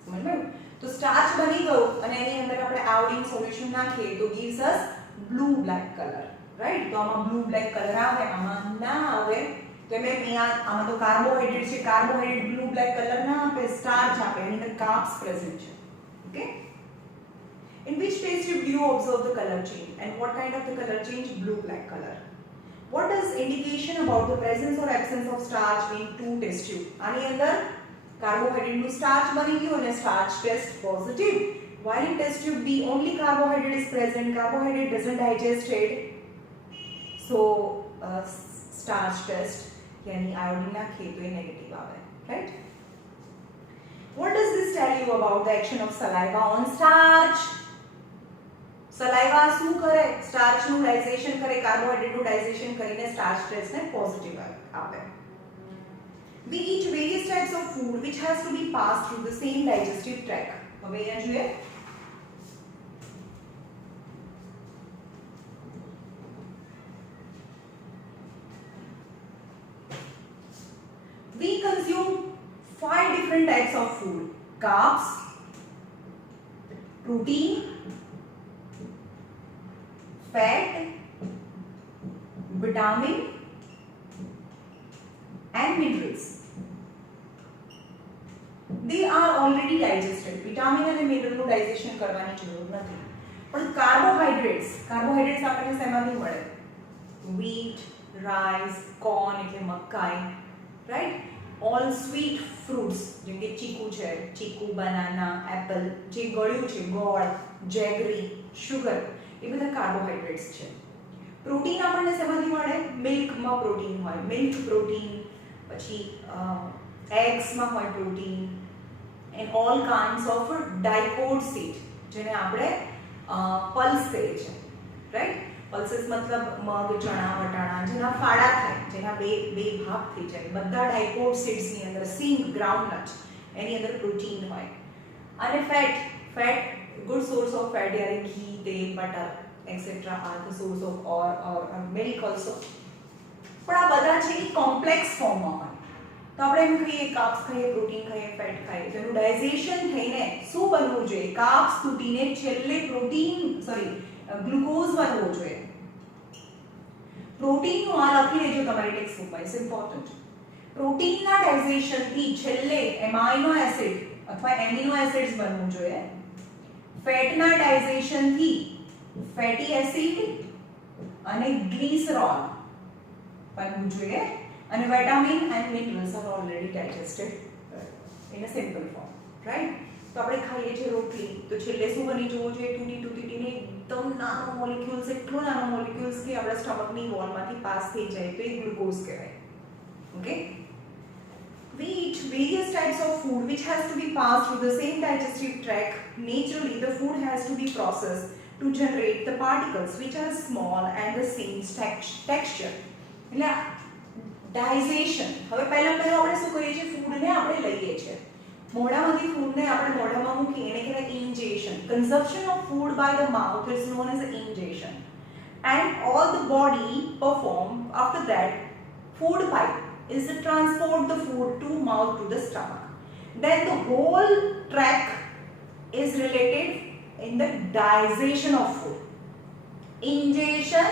પડી? તો સ્ટાર્ચ બની ગયું અને એની અંદર આપણે આયોડીન સોલ્યુશન નાખીએ તો gives us blue black color, right? તો આમાં બ્લુ બ્લેક કલર આવે, આમાં ના આવે. તો મેં આમાં તો કાર્બોહાઈડ્રેટ છે, કાર્બોહાઈડ્રેટ બ્લુ બ્લેક કલર ના આપે, સ્ટાર્ચ આપે, એની અંદર કાર્બ્સ પ્રેઝન્ટ છે. Okay? In which test tube do you observe the color change, and what kind of the color change? Blue black color. What is indication about the presence or absence of starch in 2 test tube? આની અંદર કાર્બોહાઈડ્રેટ નું સ્ટાર્ચ બની ગયું અને starch test positive. While in test tube B only carbohydrate is present, carbohydrate doesn't digested, so starch test यानी iodine નાખીએ તો એ નેગેટિવ આવે, right? What does this tell you about the action of saliva on starch? Saliva શું કરે? સ્ટાર્ચનું ડાયજેશન કરે, કાર્બોહાઈડ્રેટનું ડાયજેશન કરીને સ્ટાર્ચ સ્ટ્રેસને પોઝિટિવ આપે. We eat various types of food which has to be passed through the same digestive tract. હવે અહીંયા જોઈએ. We consume 5 different types of food: carbs, protein, fat, vitamin and minerals. They are already digested. Vitamin and mineral નું ડાયજેશન કરવાની જરૂર નથી. પણ કાર્બોહાઈડ્રેટ્સ આપણને શેમાંથી મળે? wheat, rice, corn એટલે મકાઈ, રાઈટ? ઓલ સ્વીટ ફ્રૂટ્સ જેમ કે ચીકુ, બનાના, એપલ, જે ગળ્યું છે, ગોળ, જેગરી, શુગર, એ બધા કાર્બોહાઈડ્રેટ્સ છે. પ્રોટીન આપણને શેમાંથી મળે? મિલ્કમાં પ્રોટીન હોય, મિલ્ક પ્રોટીન, પછી એગ્સમાં હોય protein, and all kinds of dicot seed જેને આપણે પલ્સ કહીએ છીએ, રાઈટ? પલ્સીસ મતલબ મગ, ચણા, વટાણા જેના ફાડા થાય, જેના બે ભાગ થઈ જાય, બધા ડાયકોટ સીડ્સની અંદર, સિંગ, ગ્રાઉન્ડનટ, એની અંદર પ્રોટીન હોય. અને fat good source of fat, યારે ઘી, તેલ, butter et cetera are the source of or milk also. પણ આ બધા છે એ કોમ્પ્લેક્સ ફોર્મમાં હોય. તો આપણે એમ કહીએ કાર્બ્સ ખાઈએ, પ્રોટીન ખાઈએ, ફેટ ખાઈએ, તો એનું ડાયજેશન થઈને શું બનવું જોઈએ? કાર્બ્સ તૂટીને છેલ્લે ગ્લુકોઝ બનવો જોઈએ. પ્રોટીનનું આ લખી લેજો તમારી ટેક્સ્ટબુકમાં, ઇટ્સ ઇમ્પોર્ટન્ટ. પ્રોટીનના ડાયજેશનથી છેલ્લે એમાઇનો એસિડ અથવા એમિનો એસિડ્સ બનવું જોઈએ. ફેટના ડાયજેશનથી ફેટી એસિડ અને ગ્લિસરોલ બનવું જોઈએ. અને vitamin and minerals are already digested in a simple form, right? તો આપણે ખાઈએ છીએ રોટલી, તો છેલ્લે શું બની જવું જોઈએ? તૂટીને એકદમ નાનો મોલિક્યુલ્સ, એટલો નાનો મોલિક્યુલ્સ કે આપણા સ્ટમકની વોલમાંથી પાસ થઈ જાય, તો એ ગ્લુકોઝ કહેવાય. Okay? We eat various types of food which has to be passed through the same digestive tract. Naturally, the food has to be processed to generate the particles which are small and the same texture. એટલે ડાયજેશન. હવે પહેલા આપણે શું કરીએ છીએ? ફૂડને આપણે લઈએ છીએ, મોઢામાંથી ફૂડને આપણે મોઢામાં મૂકી, એને કહેવાય ingestion. Consumption of food by the mouth is known as ingestion. And all the body perform after that food pipe is to transport the food to mouth to the stomach. Then the whole tract is related in the digestion of food. Ingestion,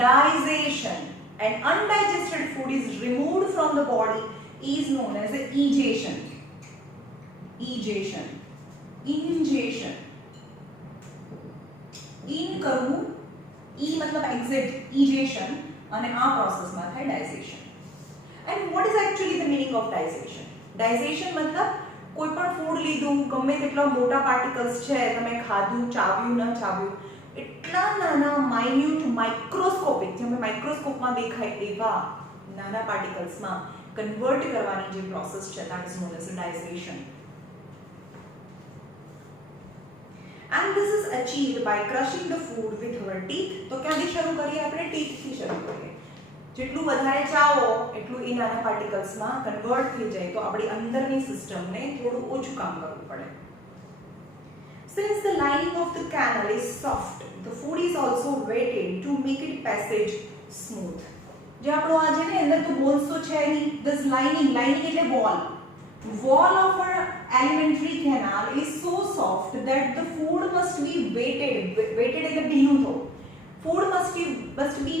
digestion, and undigested food is removed from the body is known as the egestion. Ingestion. In કરવું, e મતલબ exit, egestion, અને આ પ્રોસેસમાં થાય digestion. And what is actually the meaning of digestion? Digestion મતલબ કોઈ પણ ફૂડ લીધું, ગમે તેટલા મોટા પાર્ટિકલ્સ છે, તમે ખાધું, ચાવ્યું, ન ચાવ્યું, એટલા નાના માઇન્યુટ માઇક્રોસ્કોપિક, જે માઇક્રોસ્કોપમાં દેખાય એવા નાના પાર્ટિકલ્સમાં કન્વર્ટ કરવાની જે પ્રોસેસ છે, that is known as digestion. And this is achieved by crushing the food with our teeth. તો ક્યાંથી શરૂ કરીએ? આપણે ટીથથી શરૂ કરીએ. જેટલું વધારે ચાવો એટલું એ નાના પાર્ટિકલ્સમાં કન્વર્ટ થઈ જાય, તો આપણી અંદરની સિસ્ટમને થોડું ઓછું કામ કરવું પડે. Since the lining of the canal is soft, the food is also wetted to make its passage smooth. જે આપણો આ છે ને અંદર તો બોલ્સ તો છે નહીં, this lining એટલે wall of our alimentary canal is so soft that the food must be weighted એટલે ભીનું થવું. Food must be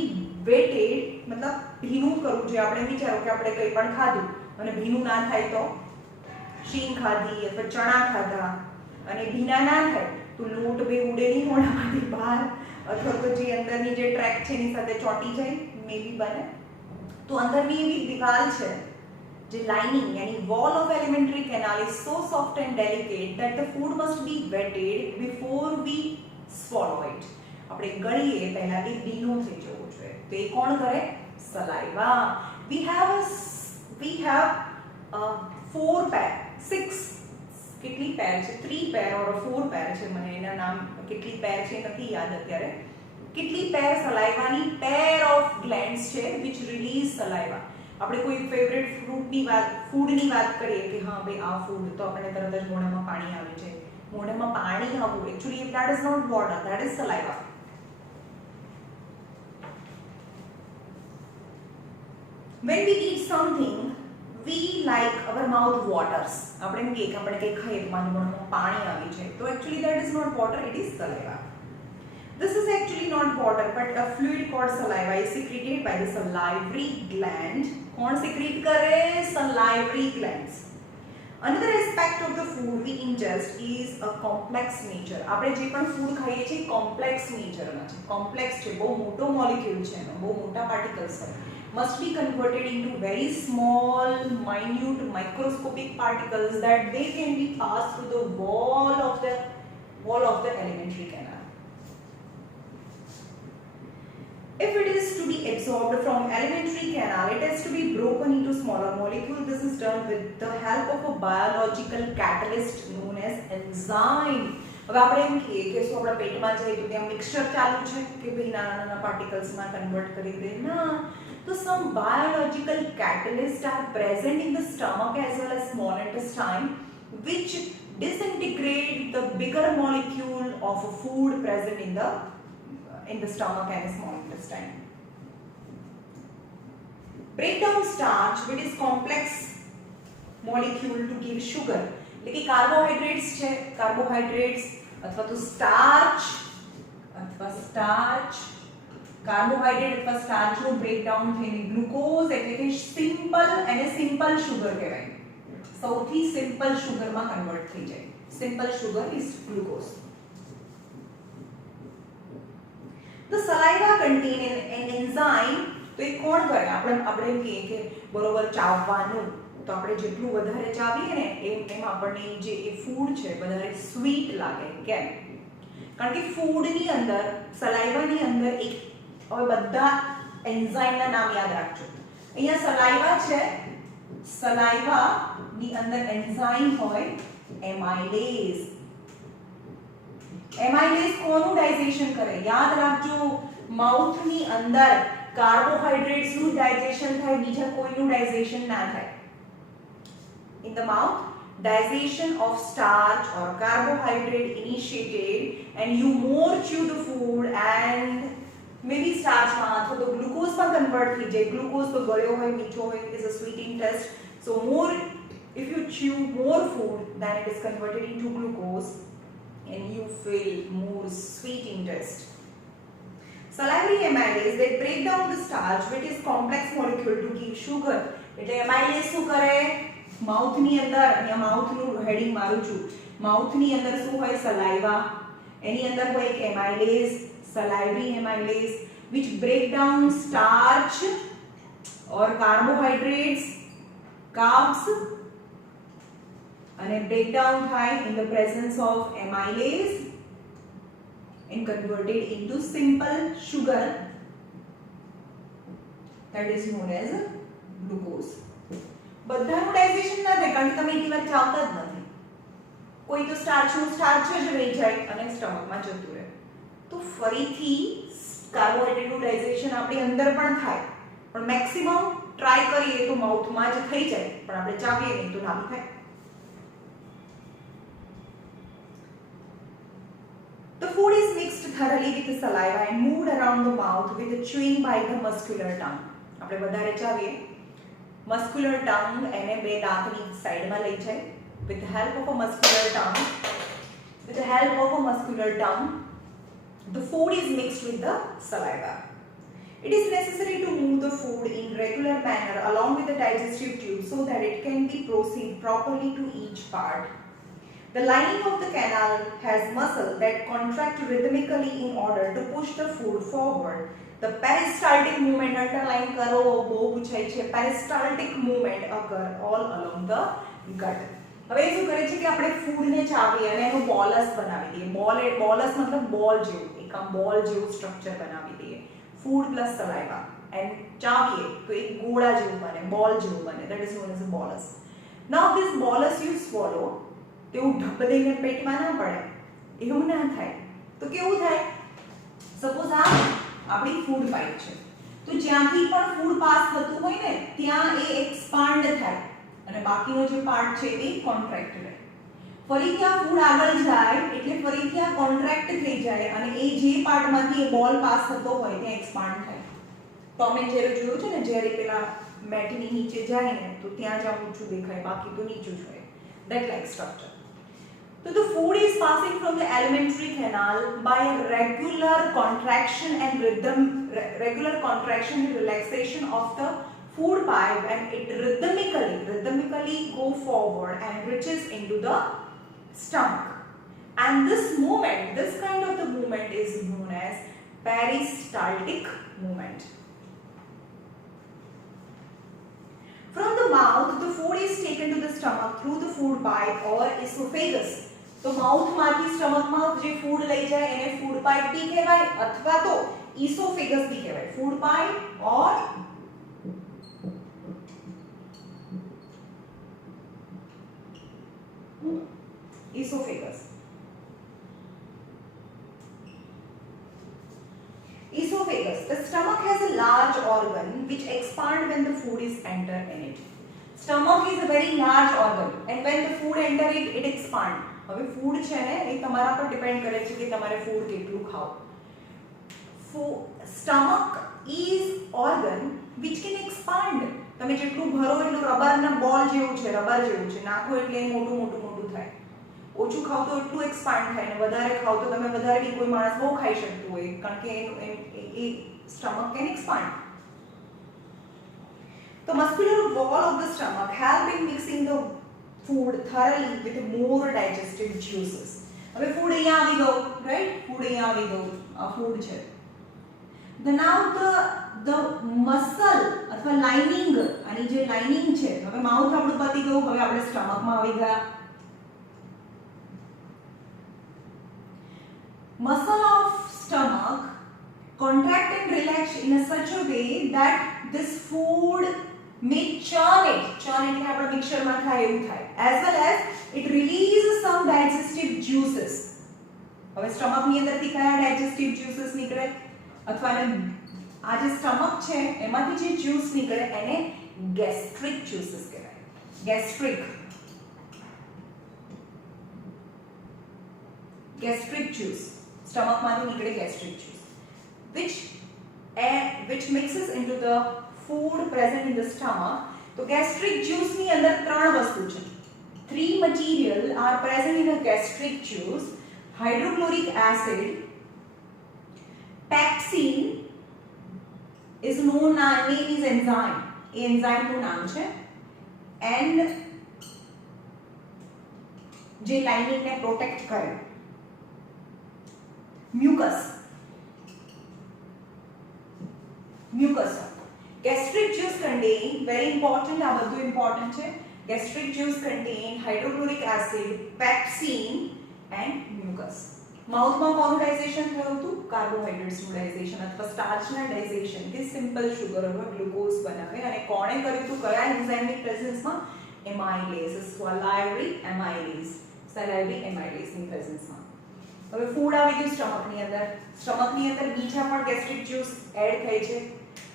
weighted મતલબ ભીનું કરવું જોઈએ. આપણે વિચારો કે આપણે કંઈ પણ ખાધું અને ભીનું ના થાય તો, શીંગ ખાધી અથવા ચણા ખાધા અને ભીના ના થાય તો લોટ બે ઉડે નહીં મોઢામાંથી બહાર, અથવા તો જે અંદરની જે ટ્રેક છે એની સાથે ચોંટી જાય, મે બી બને. તો અંદરની એવી દિવાલ છે જે lining યાની wall of alimentary canal is so soft and delicate that the food must be wetted before we swallow it. આપણે ગળીએ પહેલા એ ભીનું થઈ જવું જોઈએ. તો એ કોણ કરે? સલાઇવા. We have 6 કેટલી પેર છે, 3 પેર ઓર 4 પેર છે, મને એના નામ કેટલી પેર છે નથી યાદ અત્યારે. કેટલી પેર સલાઈવાની પેર ઓફ ગ્લેન્ડ્સ છે which release saliva. આપણે કોઈ ફેવરેટ ફ્રૂટની વાત, ફૂડની વાત કરીએ કે હા ભાઈ આ ફૂડ, તો આપણે તરત જ મોઢામાં પાણી આવી જાય. મોઢામાં પાણી આવવું actually that is not water, that is saliva. When we eat something, we like our mouth waters. આપણે એમ કહીએ કે આપણે કંઈ ખાઈએ તો મારા મોઢામાં પાણી આવી જાય, તો actually that is not water, it is saliva. This is actually not water but a fluid called saliva is secreted by the salivary gland. कौन secrete करे? Salivary glands. Another aspect of the food we ingest is a complex nature. આપણે જે પણ ફૂડ ખાઈએ છીએ complex nature માં છે, complex છે, બહુ મોટો મોલેક્યુલ છે એનો, બહુ મોટા પાર્ટિકલ્સ છે. Must be converted into very small, minute, microscopic particles that they can be passed through the wall of the alimentary canal. If it is to be absorbed from alimentary canal, it has to be broken into smaller molecules. This is done with the help of a biological catalyst known as enzyme. હવે આપણે એમ કહીએ કે શું આપણા પેટમાં જાય તો ત્યાં મિક્સચર ચાલુ છે કે ભાઈ નાના નાના પાર્ટિકલ્સમાં કન્વર્ટ કરી દે? ના. So some biological catalysts are present in the stomach as well as small intestine which disintegrate the bigger molecule of a food present in the stomach and the small intestine. Break down starch which is complex molecule to give sugar. એટલે કે કાર્બોહાઈડ્રેટ્સ છે, કાર્બોહાઈડ્રેટ્સ અથવા તો સ્ટાર્ચ કાર્બોહાઈડ્રેટ અથવા સ્ટાર્ચનું બ્રેકડાઉન થઈને ગ્લુકોઝ એટલે કે સિમ્પલ શુગર કહેવાય, સૌથી સિમ્પલ શુગરમાં કન્વર્ટ થઈ જાય. Simple sugar is glucose. The saliva contain an enzyme. તો એ કોણ કરે? આપણે એમ કહીએ કે બરોબર ચાવવાનું, તો આપણે જેટલું વધારે ચાવીએ ને એમ આપણને જે એ ફૂડ છે વધારે સ્વીટ લાગે. કેમ? કારણ કે ફૂડની અંદર, સલાઈવાની અંદર એક, હવે બધા એન્ઝાઇમના નામ યાદ રાખજો. અહીંયા સલાઈવા છે, સલાઈવાની અંદર એન્ઝાઇમ હોય એમાઇલેઝ. એમાઇલેઝ કોનું ડાઇજેશન કરે? યાદ રાખજો, માઉથની અંદર કાર્બોહાઈડ્રેટ્સનું ડાઇજેશન થાય, બીજા કોઈનું ડાઇજેશન ના થાય. In the mouth, digestion of starch or carbohydrate initiated and you more chew the food and maybe starch માં અથવા તો ગ્લુકોઝ માં કન્વર્ટ થઈ જાય. ગ્લુકોઝ તો ગળ્યો હોય, મીઠો હોય, it is a sweeting test. So more, if you chew more food then it is converted into glucose and you feel more sweeting taste. Salivary amylase that break down the starch which is complex molecule to give sugar. એટલે amylase શું કરે? માઉથની અંદર, અહીંયા માઉથનું હેડિંગ મારું છું, માઉથની અંદર શું હોય? સલાઈવા. એની અંદર હોય એક એમાઇલેઝ, salivary amylase which break down starch or carbohydrates, carbs, and break down થાય in the presence of amylase and converted into simple sugar that is known as glucose. બધાનું ડાઇજેશન ના થાય કારણ કે તમે એટલી વાર ચાવતા જ નથી. કોઈ તો સ્ટાર્ચ જ રહી જાય અને સ્ટમકમાં જતું રહે. તો ફરીથી કાર્બોહાઈડ્રેટનું ડાઇજેશન આપણી અંદર પણ થાય, પણ મેક્સિમમ ટ્રાય કરીએ તો માઉથમાં જ થઈ જાય, પણ આપણે ચાવીએ નહીં તો ના થાય. The food is mixed thoroughly with the saliva and moved around the mouth with the chewing by the muscular tongue. આપણે વધારે ચાવીએ, muscular tongue એને બે દાંતની સાઈડમાં લઈ જાય. With the help of a muscular tongue, the food is mixed with the saliva. It is necessary to move the food in regular manner along with the digestive tube so that it can be proceed properly to each part. The lining of the canal has muscles that contract rhythmically in order to push the food forward. The peristaltic movement, underline karo, બહુ પૂછાય છે, peristaltic movement occur all along the gut. હવે શું કરે છે કે આપણે ફૂડને ચાવીએ અને એનું બોલસ બનાવી દઈએ. બોલસ મતલબ બોલ જેવું, એક આમ બોલ જેવું સ્ટ્રક્ચર બનાવી દઈએ. ફૂડ પ્લસ સલાઈવા એન્ડ ચાવીએ તો એક ગોળા જેવું બને, બોલ જેવું બને. That is known as a bolus. Now this bolus you swallow તેવું ઢબ દઈને પેટમાં ના પડે, એવું ના થાય. તો કેવું થાય? સપોઝ આ આપણી ફૂડ પાઇપ છે, તો જ્યાંથી પણ ફૂડ પાસ થતું હોય ને ત્યાં એ એક્સપાન્ડ થાય અને બાકીનો જે પાર્ટ છે એ કોન્ટ્રેક્ટ રહે. ફરીથી આ ફૂડ આગળ જાય એટલે ફરીથી આ કોન્ટ્રેક્ટ થઈ જાય અને એ જે પાર્ટમાંથી એ બોલ પાસ થતો હોય ત્યાં એક્સપાન્ડ થાય. ટોમ એન્ડ જેરી જોયું છે ને, જેરી પેલા મેટની નીચે જાય ને તો ત્યાં જ ઊંચું દેખાય, બાકી તો નીચું જ હોય. That like structure. So the food is passing from the alimentary canal by a regular contraction and relaxation of the food pipe, and it rhythmically go forward and reaches into the stomach. And this kind of the movement is known as peristaltic movement. From the mouth, the food is taken to the stomach through the food pipe or esophagus. तो माउथ માંથી સ્ટમક માં જે ફૂડ લઈ જાય એને ફૂડ પાઇપ બી કહેવાય અથવા તો ઇસોફેગસ બી કહેવાય. Food pipe or esophagus. Esophagus. The stomach has a large organ which expands when the food is entered in it. Stomach is a very large organ and when the food enter it, it expands. હવે ફૂડ છે ને એ તમારા પર ડિપેન્ડ કરે છે કે તમારે ફૂડ કેટલું ખાઓ. Stomach is organ which can expand. તમે જેટલું ભરો એટલું રબરના બોલ જેવું છે, રબર જેવું છે, નાખો એટલે મોટું મોટું મોટું થાય. ઓછું ખાવ તો એટલું એક્સપાન્ડ થાય ને વધારે ખાવ તો તમે વધારે બી કોઈ માણસ બહુ ખાઈ શકતું હોય કારણ કે એ stomach can expand. The muscular wall of the stomach help in mixing the food thoroughly with more digestive juices. હવે ફૂડ અહીંયા આવી ગયો, રાઈટ? ફૂડ અહીંયા આવી ગયો, આ ફૂડ છે. Now the muscle અથવા લાઇનિંગ, આની જે લાઇનિંગ છે, હવે માઉથ આપણું પતી ગયું, હવે આપણે સ્ટમકમાં આવી ગયા. Muscle of stomach contract and relax in a such a way that this food may churn એટલે આપણે મિક્સરમાં થાય એવું થાય, as well as it releases some digestive juices. હવે સ્ટમકની અંદરથી કયા digestive juices નીકળે અથવા આ જે સ્ટમક છે એમાંથી જે જ્યુસ નીકળે એને gastric juices કહેવાય. gastric juice, સ્ટમકમાંથી નીકળે gastric juice which mixes into the food present in the stomach. તો gastric juice ની અંદર ત્રણ વસ્તુ છે. Three material are present in a gastric juice: hydrochloric acid, pepsin is known name is enzyme, A enzyme નું નામ છે, and જે લાઇનિંગ ને પ્રોટેક્ટ કરે mucus. Gastric juice contain, very important, આ બધું important છે. Gastric juice contain hydrochloric acid, pepsin and mucus. માઉથમાં કોનું ડાઇજેશન થયું હતું? કાર્બોહાઈડ્રેટ્સનું ડાઇજેશન અથવા સ્ટાર્ચના ડાઇજેશન. તે સિમ્પલ શુગર અથવા ગ્લુકોઝ બનાવે અને કોણે કર્યું હતું? કયા એન્ઝાઇમની પ્રેઝન્સમાં? એમાઇલેઝ, salivary amylase ની પ્રેઝન્સમાં. હવે ફૂડ આવી ગયું સ્ટમકની અંદર. સ્ટમકની અંદર બીજા પણ ગેસ્ટ્રિક જ્યુસ એડ થઈ છે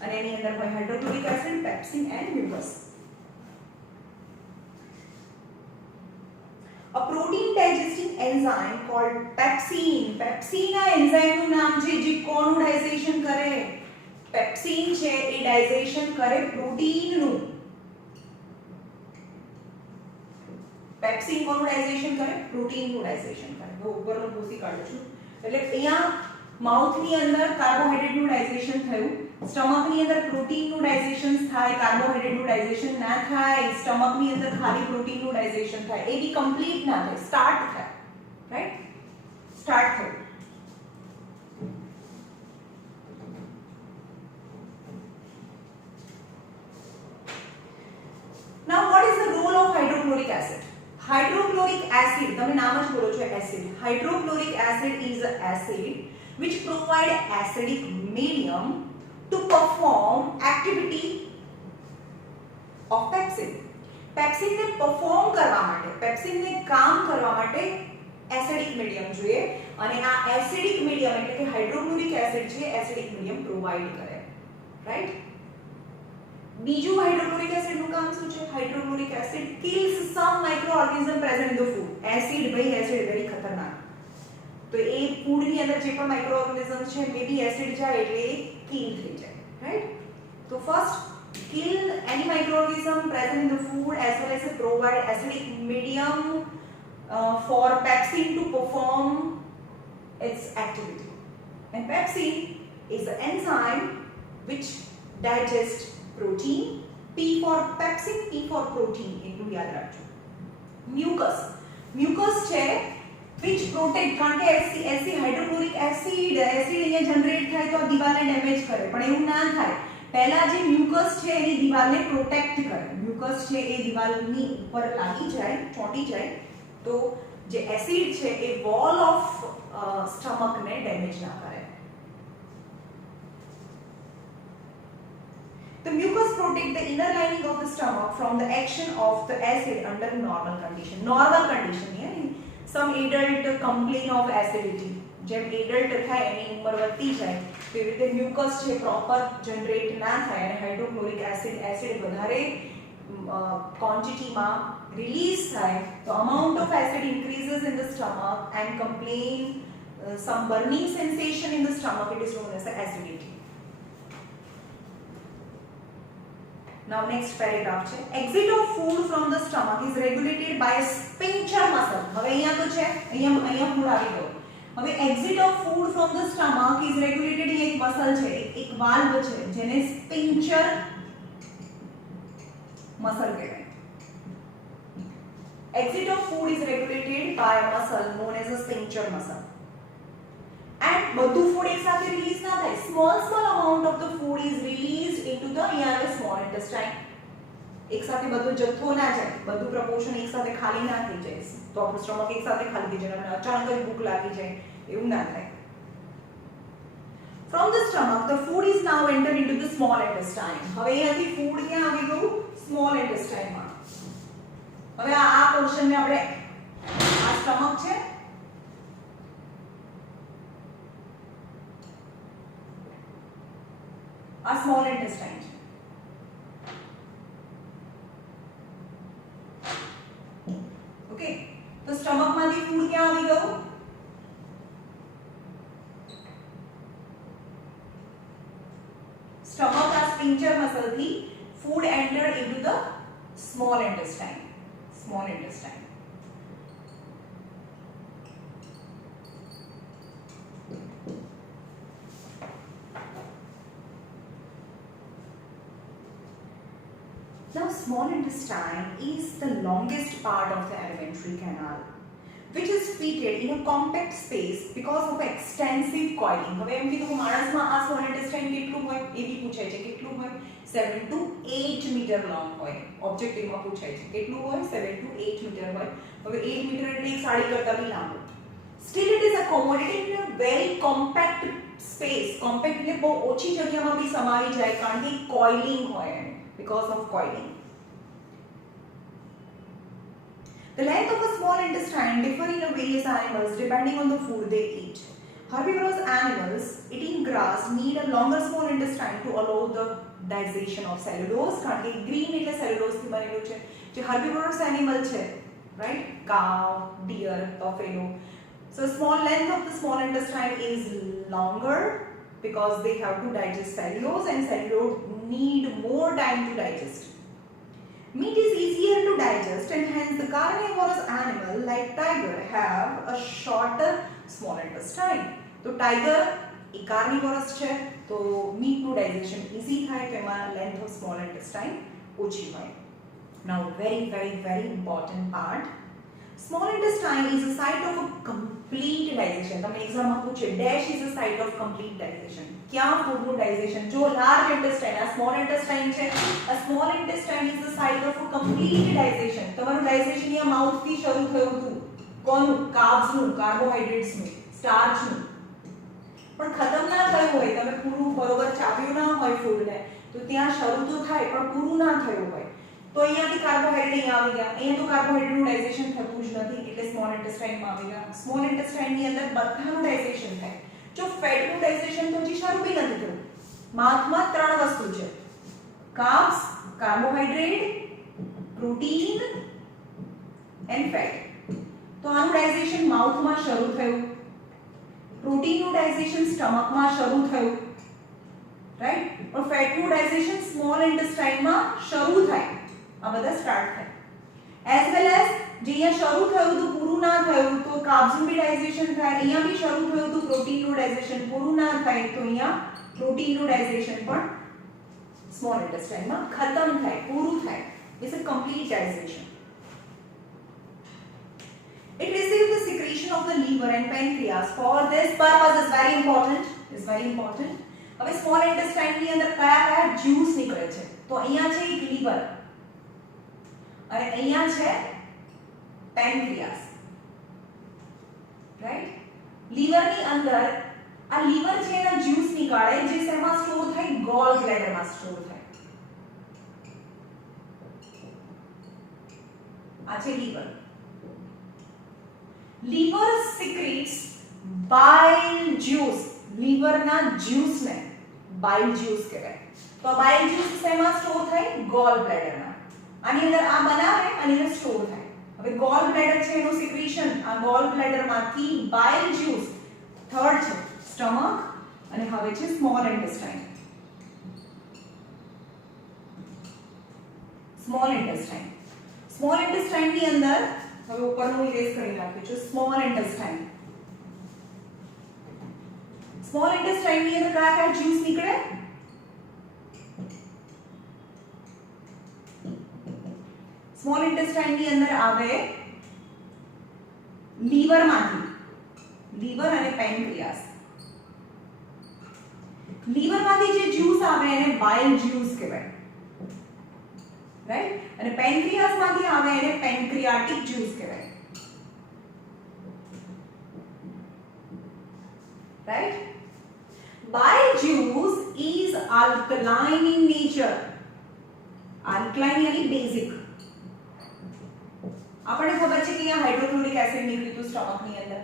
અને એની અંદર હોય hydrochloric acid, pepsin and mucus. A protein digesting enzyme called pepsin. Pepsin આ એન્ઝાઇમનું નામ છે જે કોનું ડાઇજેશન કરે? પેપ્સિન છે એ ડાઇજેશન કરે પ્રોટીનનું. પેપ્સિન કોનું ડાઇજેશન કરે? પ્રોટીનનું ડાઇજેશન કરે. હું ઉપરનું ભૂસી કાઢું છું. એટલે અહીંયા માઉથની અંદર કાર્બોહાઈડ્રેટનું ડાઇજેશન થયું, સ્ટમકની અંદર પ્રોટીનનું ડાઇજેશન થાય, કાર્બોહાઈડ્રેટનું ડાઇજેશન ના થાય. સ્ટમકની અંદર ખાલી પ્રોટીનનું ડાઇજેશન થાય, એ બી કમ્પ્લીટ ના થાય, સ્ટાર્ટ થાય, રાઈટ? સ્ટાર્ટ થયું. Now what is the role of hydrochloric acid? Hydrochloric acid, તમે નામ જ બોલો છો acid. Hydrochloric acid is an acid which provide acidic medium to perform activity of pepsin. Pepsin ને પરફોર્મ કરવા માટે, પેપ્સિન ને કામ કરવા માટે એસિડિક મીડિયમ જોઈએ અને આ એસિડિક મીડિયમ એટલે કે હાઇડ્રોક્લોરિક એસિડ છે એસિડિક મીડિયમ પ્રોવાઇડ કરે, રાઈટ? બીજું હાઇડ્રોક્લોરિક એસિડ નું કામ શું છે? Hydrochloric acid kills some microorganism present in the food. Acid ભાઈ એસિડ વેરી ખતરનાક. તો એ ફૂડ ની અંદર જે પણ માઇક્રોઓર્ગેનિઝમ છે મે બી એસિડ જાય એટલે એ કિલ થઈ જાય, રાઈટ? તો first kill any microorganism present in the food as well as provide acidic medium for pepsin to perform its activity. And pepsin is the enzyme which digests protein. P for pepsin, P for protein. એટલું યાદ રાખજો. Mucus. Mucus છે which protect, કારણ કે એસી હાઇડ્રોક્લોરિક એસિડ અહીંયા જનરેટ થાય તો આ દિવાલને ડેમેજ કરે, પણ એવું ના થાય. પહેલા જે મ્યુકસ છે એની દિવાલને પ્રોટેક્ટ કરે. મ્યુકસ છે એ દિવાલની ઉપર લાગી જાય, ચોંટી જાય તો જે એસિડ છે એ વોલ ઓફ સ્ટમકને ડેમેજ ના કરે. The mucus protect the inner lining of the stomach from the action of the acid under normal condition. Normal condition, yeah. Some adult complain of acidity. જેમ એડલ્ટ થાય એની ઉંમર વધતી જાય તો એવી રીતે મ્યુકસ છે પ્રોપર જનરેટ ના થાય અને હાઇડ્રોક્લોરિક એસિડ વધારે ક્વોન્ટિટીમાં રિલીઝ થાય તો amount of acid increases in the stomach and complain some burning sensation in the stomach. It is known as the acidity. Now next paragraph છે exit of food from the stomach is regulated by a sphincter muscle. હવે અહીંયા તો છે અહીંયા ફૂડ આવી ગયો. હવે exit of food from the stomach is regulated in એક મસલ છે, એક વાલ્વ છે જેને sphincter muscle કહેવાય. Exit of food is regulated by a muscle known as a sphincter muscle. And બધું ફૂડ એકસાથે રિલીઝ ના થાય. Small amount of the food is released into the small intestine. એકસાથે બધો જથ્થો ના જાય, બધું પ્રપોર્શન એકસાથે ખાલી ના થઈ જાય. તો આપણું સ્ટમક એકસાથે ખાલી થઈ જાય અને અચાનક જ ભૂખ લાગી જાય એવું ના થાય. From the stomach the food is now entered into the small intestine. હવે અહીંયાથી ફૂડ ક્યાં આવી ગયું? સ્મોલ intestine માં. હવે આ પોર્શન ને આપણે આ સ્ટમક છે, આ સ્મોલ intestine છે. ઓકે, તો સ્ટમક માંથી ફૂડ ક્યાં આવી ગયું? સ્ટમક આ સ્ફિંક્ટર મસલ થી food entered into the small intestine. Small intestine. Now small intestine is the longest part of the alimentary canal which is fitted in a compact space because of extensive coiling. હવે એમ કીધું કે માણસમાં આ small intestine કેટલું હોય એ બી પૂછાય છે. કેટલું હોય? 7 to 8 મીટર લોંગ હોય. ઓબ્જેક્ટિવમાં પૂછાય છે કેટલું હોય? 7 to 8 મીટર હોય. હવે 8 મીટર એટલે એક સાડી કરતા બી લાંબુ. Still it is accommodated in a very compact space. Compact એટલે બહુ ઓછી જગ્યામાં બી સમાવી જાય કારણ કે coiling હોય because of coiling. The length of a small intestine differ in various animals depending on the food they eat. Herbivorous animals eating grass need a longer small intestine to allow the digestion of cellulose. કારણ કે green એટલે cellulose થી બનેલું છે. જે herbivorous animal છે, right? Cow, deer, buffalo. So small length of the small intestine is longer because they have to digest cellulose and cellulose need more time to digest. Meat is easier to digest and hence the carnivorous animal like tiger have a shorter small intestine. તો tiger એ carnivorous છે તો meat નું digestion easy થાય તો એમાં length of small intestine ઓછી હોય. Now very important part. Small intestine is a site of a complete digestion. તમને એક્ઝામમાં પૂછે dash is a site of complete digestion. ક્યાં ફૂડનું ડાઇજેશન? જો લાર્જ ઇન્ટેસ્ટાઇન આ સ્મોલ ઇન્ટેસ્ટાઇન છે, આ small intestine is the site of a complete digestion. તમારું ડાઇજેશન અહીંયા માઉથ થી શરૂ થયું હતું. કોનું? કાર્બ્સનું, કાર્બોહાઈડ્રેટ્સનું, સ્ટાર્ચનું. પણ ખતમ ના થયું હોય, તમે પૂરું બરોબર ચાવ્યું ના હોય ફૂડને તો ત્યાં શરૂ તો થાય પણ પૂરું ના થયું હોય તો અહીંયાથી કાર્બોહાઈડ્રેટ અહીંયા આવી ગયા, અહીંયા તો કાર્બોહાઈડ્રેટનું ડાઇજેશન થતું જ નથી એટલે સ્મોલ ઇન્ટેસ્ટાઇનમાં આવી ગયા. સ્મોલ ઇન્ટેસ્ટાઇનની અંદર બધાનું ડાઇજેશન થાય. જો ફેટનું ડાઇજેશન તો હજી શરૂ બી નથી થયું. માઉથમાં ત્રણ વસ્તુ છે, carbs, carbohydrate, protein and fat. તો આનું ડાઇજેશન માઉથમાં શરૂ થયું, પ્રોટીનનું ડાઇજેશન સ્ટમકમાં શરૂ થયું, રાઈટ, પણ ફેટનું ડાઇજેશન સ્મોલ ઇન્ટેસ્ટાઇનમાં શરૂ થાય. આ બધા સ્ટાર્ટ થાય. એઝ વેલ એઝ જે અહીંયા શરૂ થયું તો પૂરું ના થયું તો કાર્બ્સનું બી ડાઇજેશન થાય, અહીંયા બી શરૂ થયું તો પ્રોટીનનું ડાઇજેશન પૂરું ના થાય તો અહીંયા પ્રોટીનનું ડાઇજેશન પણ સ્મોલ ઇન્ટેસ્ટાઇનમાં ખતમ થાય, પૂરું થાય. It's a complete digestion. It receives the secretion of the liver and pancreas. For this purpose is very important. Is very important. હવે સ્મોલ ઇન્ટેસ્ટાઇન ની અંદર કયા કયા જ્યુસ નીકળે છે? તો અહીંયા છે એક લીવર અને અહીંયા છે પેનક્રિયાસ, રાઈટ. લીવર ની અંદર આ લીવર છે એના જ્યુસ નીકાળે જે શેમાં સ્ટોર થાય? ગોલ બ્લેડર માં સ્ટોર થાય. આ છે liver. Liver secretes bile juice. લીવરના જ્યુસને બાઇલ જ્યુસ કહેવાય. તો બાઇલ જ્યુસ શેમાં સ્ટોર થાય? ગોલ બ્લેડરમાં. આની અંદર આ બનાવે આની અંદર સ્ટોર થાય. હવે ગોલ બ્લેડર છે એનું સિક્રેશન આ ગોલ બ્લેડરમાંથી બાઇલ જ્યુસ. થર્ડ છે સ્ટમક અને હવે છે small intestine. Small intestine. Small intestine ની અંદર હવે ઉપરનું ઇરેઝ કરી નાખ્યું છે. Small intestine. સ્મોલ ઇન્ટેસ્ટાઇન ની અંદર કયા કયા જ્યુસ નીકળે? સ્મોલ ઇન્ટેસ્ટાઇન ની અંદર આવે લીવરમાંથી, લીવર અને પેનક્રિયાસ. લીવરમાંથી જે જ્યુસ આવે એને બાઇલ જ્યુસ કહેવાય, રાઈટ. અને પેનક્રિયાસમાંથી આવે એને પેનક્રિયાટિક જ્યુસ કહેવાય, right. Bile juice is alkaline in nature. alkaline यानी બેઝિક. આપણને ખબર છે કે અહીંયા હાઇડ્રોક્લોરિક એસિડ નીકળ્યું હતું સ્ટમક ની અંદર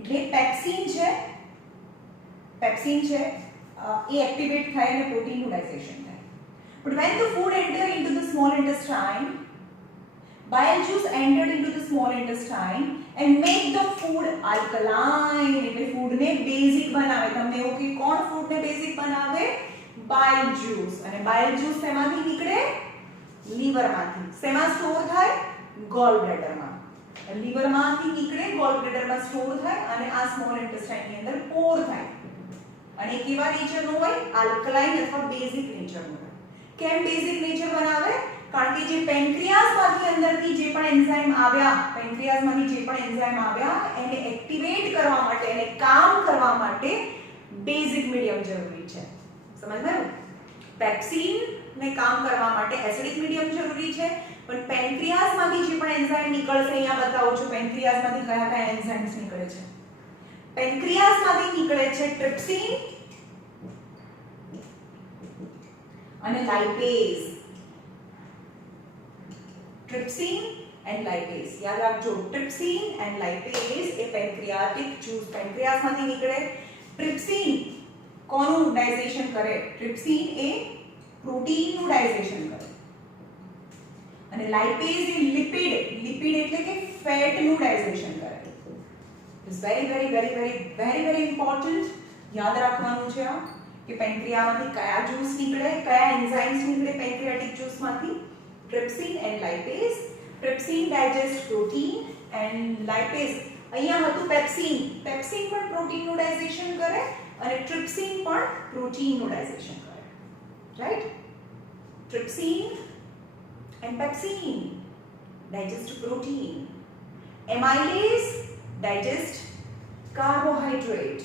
એટલે પેપ્સિન છે, પેપ્સિન છે એ એક્ટિવેટ થાય અને પ્રોટીનનું ડાઇજેશન થાય. But when the food enter into the small intestine, bile juice entered into the small intestine and make the food alkaline. એટલે ફૂડ ને બેઝિક બનાવે. તમને એવું કે કોણ ફૂડ ને બેઝિક બનાવે? bile juice. અને bile juice શેમાંથી નીકળે? લીવરમાંથી. શેમાં સ્ટોર થાય? ગોલ બ્લેડરમાં. લીવરમાંથી નીકળે ગોલ બ્લેડરમાં સ્ટોર થાય અને આ સ્મોલ ઇન્ટેસ્ટાઇન ની અંદર પોર થાય. અને કેવા નેચરનું હોય? આલ્કલાઇન અથવા બેઝિક નેચરનું હોય. કેમ બેઝિક નેચર બનાવે? કારણ કે જે પેનક્રિયાસમાંથી અંદરથી જે પણ એન્ઝાઇમ આવ્યા, પેનક્રિયાસમાંથી જે પણ એન્ઝાઇમ આવ્યા એને એક્ટિવેટ કરવા માટે, એને કામ કરવા માટે બેઝિક મીડિયમ જરૂરી છે. સમજાયું? પેપ્સિન ને કામ કરવા માટે એસિડિક મીડિયમ જરૂરી છે. પણ પેનક્રિયાસમાંથી જે પણ એન્ઝાઇમ નીકળશે, અહીંયા બતાવું છું પેનક્રિયાસમાંથી કયા કયા એન્ઝાઇમ્સ નીકળે છે. પેનક્રિયાસમાંથી નીકળે છે ટ્રિપ્સિન અને લાઇપેઝ. ટ્રિપ્સિન એન્ડ લાઇપેઝ યાદ રાખજો. Trypsin and lipase A પેનક્રિયાટિક juice પેનક્રિયાસમાંથી નીકળે. ટ્રિપ્સિન કોનું ડાઇજેશન કરે? ટ્રિપ્સિન એ પ્રોટીનનું ડાઇજેશન કરે અને લાઇપેઝ એ લિપિડ, લિપિડ એટલે કે ફેટનું ડાઇજેશન કરે. It's very important. યાદ રાખવાનું છે આ કે પેનક્રિયામાંથી કયા જ્યુસ નીકળે, કયા એન્ઝાઇમ્સ નીકળે પેનક્રિયાટિક જ્યુસમાંથી? Trypsin and lipase. Trypsin digest protein and lipase અહીંયા હતું પેપ્સિન. પેપ્સિન પણ પ્રોટીનનું ડાઇજેશન કરે અને ટ્રિપ્સિન પણ પ્રોટીનનું ડાઇજેશન કરે, right. Trypsin and pepsin digest protein. Amylase digest carbohydrate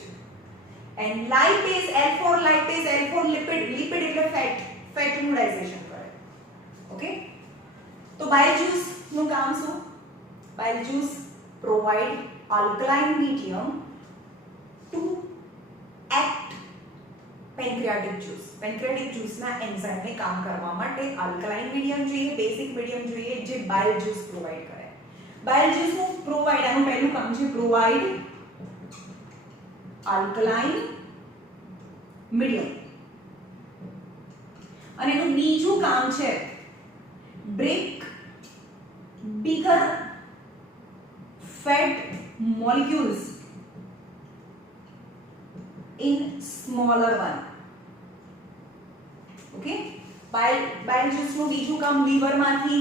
and lipase, L4 lipase, L4 lipid, lipid એટલે fat, fat નું digestion કરે. Okay? તો bile juice નું કામ શું? Bile juice provide alkaline medium to act pancreatic જ્યુસના એન્ઝાઇમને કામ કરવા માટે આલ્કલાઇન મીડિયમ જોઈએ, બેઝિક મીડિયમ જોઈએ, જે બાઇલ જ્યુસ પ્રોવાઈડ કરે. બાઇલ જ્યુસનું પ્રોવાઈડ, આનું પહેલું કામ છે પ્રોવાઈડ આલ્કલાઇન મીડિયમ, અને એનું બીજું કામ છે break bigger fat molecules in smaller one. Okay, bile જ્યુસનું બીજું કામ લીવરમાંથી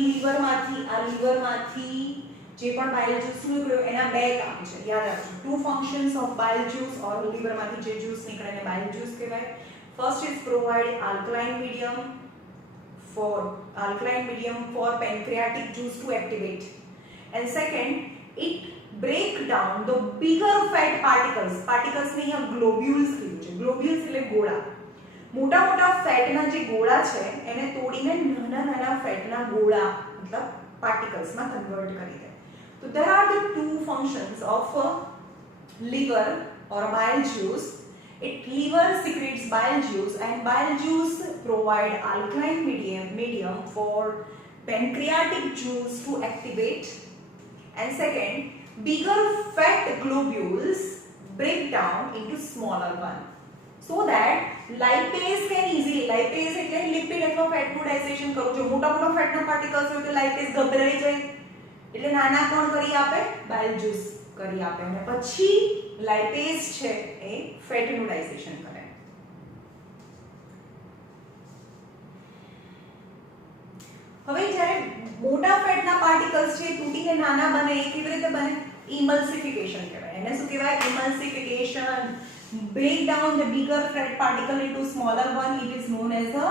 જે પણ બાઇલ જ્યુસ નીકળ્યો એના બે કામ છે, યાદ રાખજો. ટુ ફંક્શન્સ ઓફ બાઇલ જ્યુસ ઓર લીવરમાંથી જે જ્યુસ નીકળે એને બાઇલ જ્યુસ કહેવાય. First is provide alkaline medium for pancreatic juice to activate, and second it break down the bigger fat particles ને અહીંયા ગ્લોબ્યુલ્સ કીધું છે. ગ્લોબ્યુલ્સ એટલે ગોળા, મોટા મોટા ફેટના જે ગોળા છે એને તોડીને નાના નાના ફેટના ગોળા મતલબ પાર્ટિકલ્સમાં કન્વર્ટ કરી દે. તો there are the two functions of liver or bile juice. Liver secretes bile juice, and bile juice provide alkaline medium for pancreatic juice to activate, and second bigger fat globules break down into smaller one so that lipase can easily, lipase એટલે લિપિડ અથવા ફેટનું ડાયજેશન કરવું છે. મોટા મોટા ફેટના પાર્ટિકલ્સ હોય તો લાઇપેઝ ગભરાઈ જાય એટલે નાના કોણ કરી આપે, બાઇલ જ્યુસ કરી આપે, અને પછી લાઇપેઝ છે એ ફેટનું ડાયજેશન કરે. હવે જ્યારે મોટા ફેટના પાર્ટિકલ્સ છે તૂટીને નાના બને એ કેવી રીતે બને, ઇમલ્સિફિકેશન કહેવાય. એને શું કહેવાય, ઇમલ્સિફિકેશન. break down the bigger fat particle into smaller one, it is known as a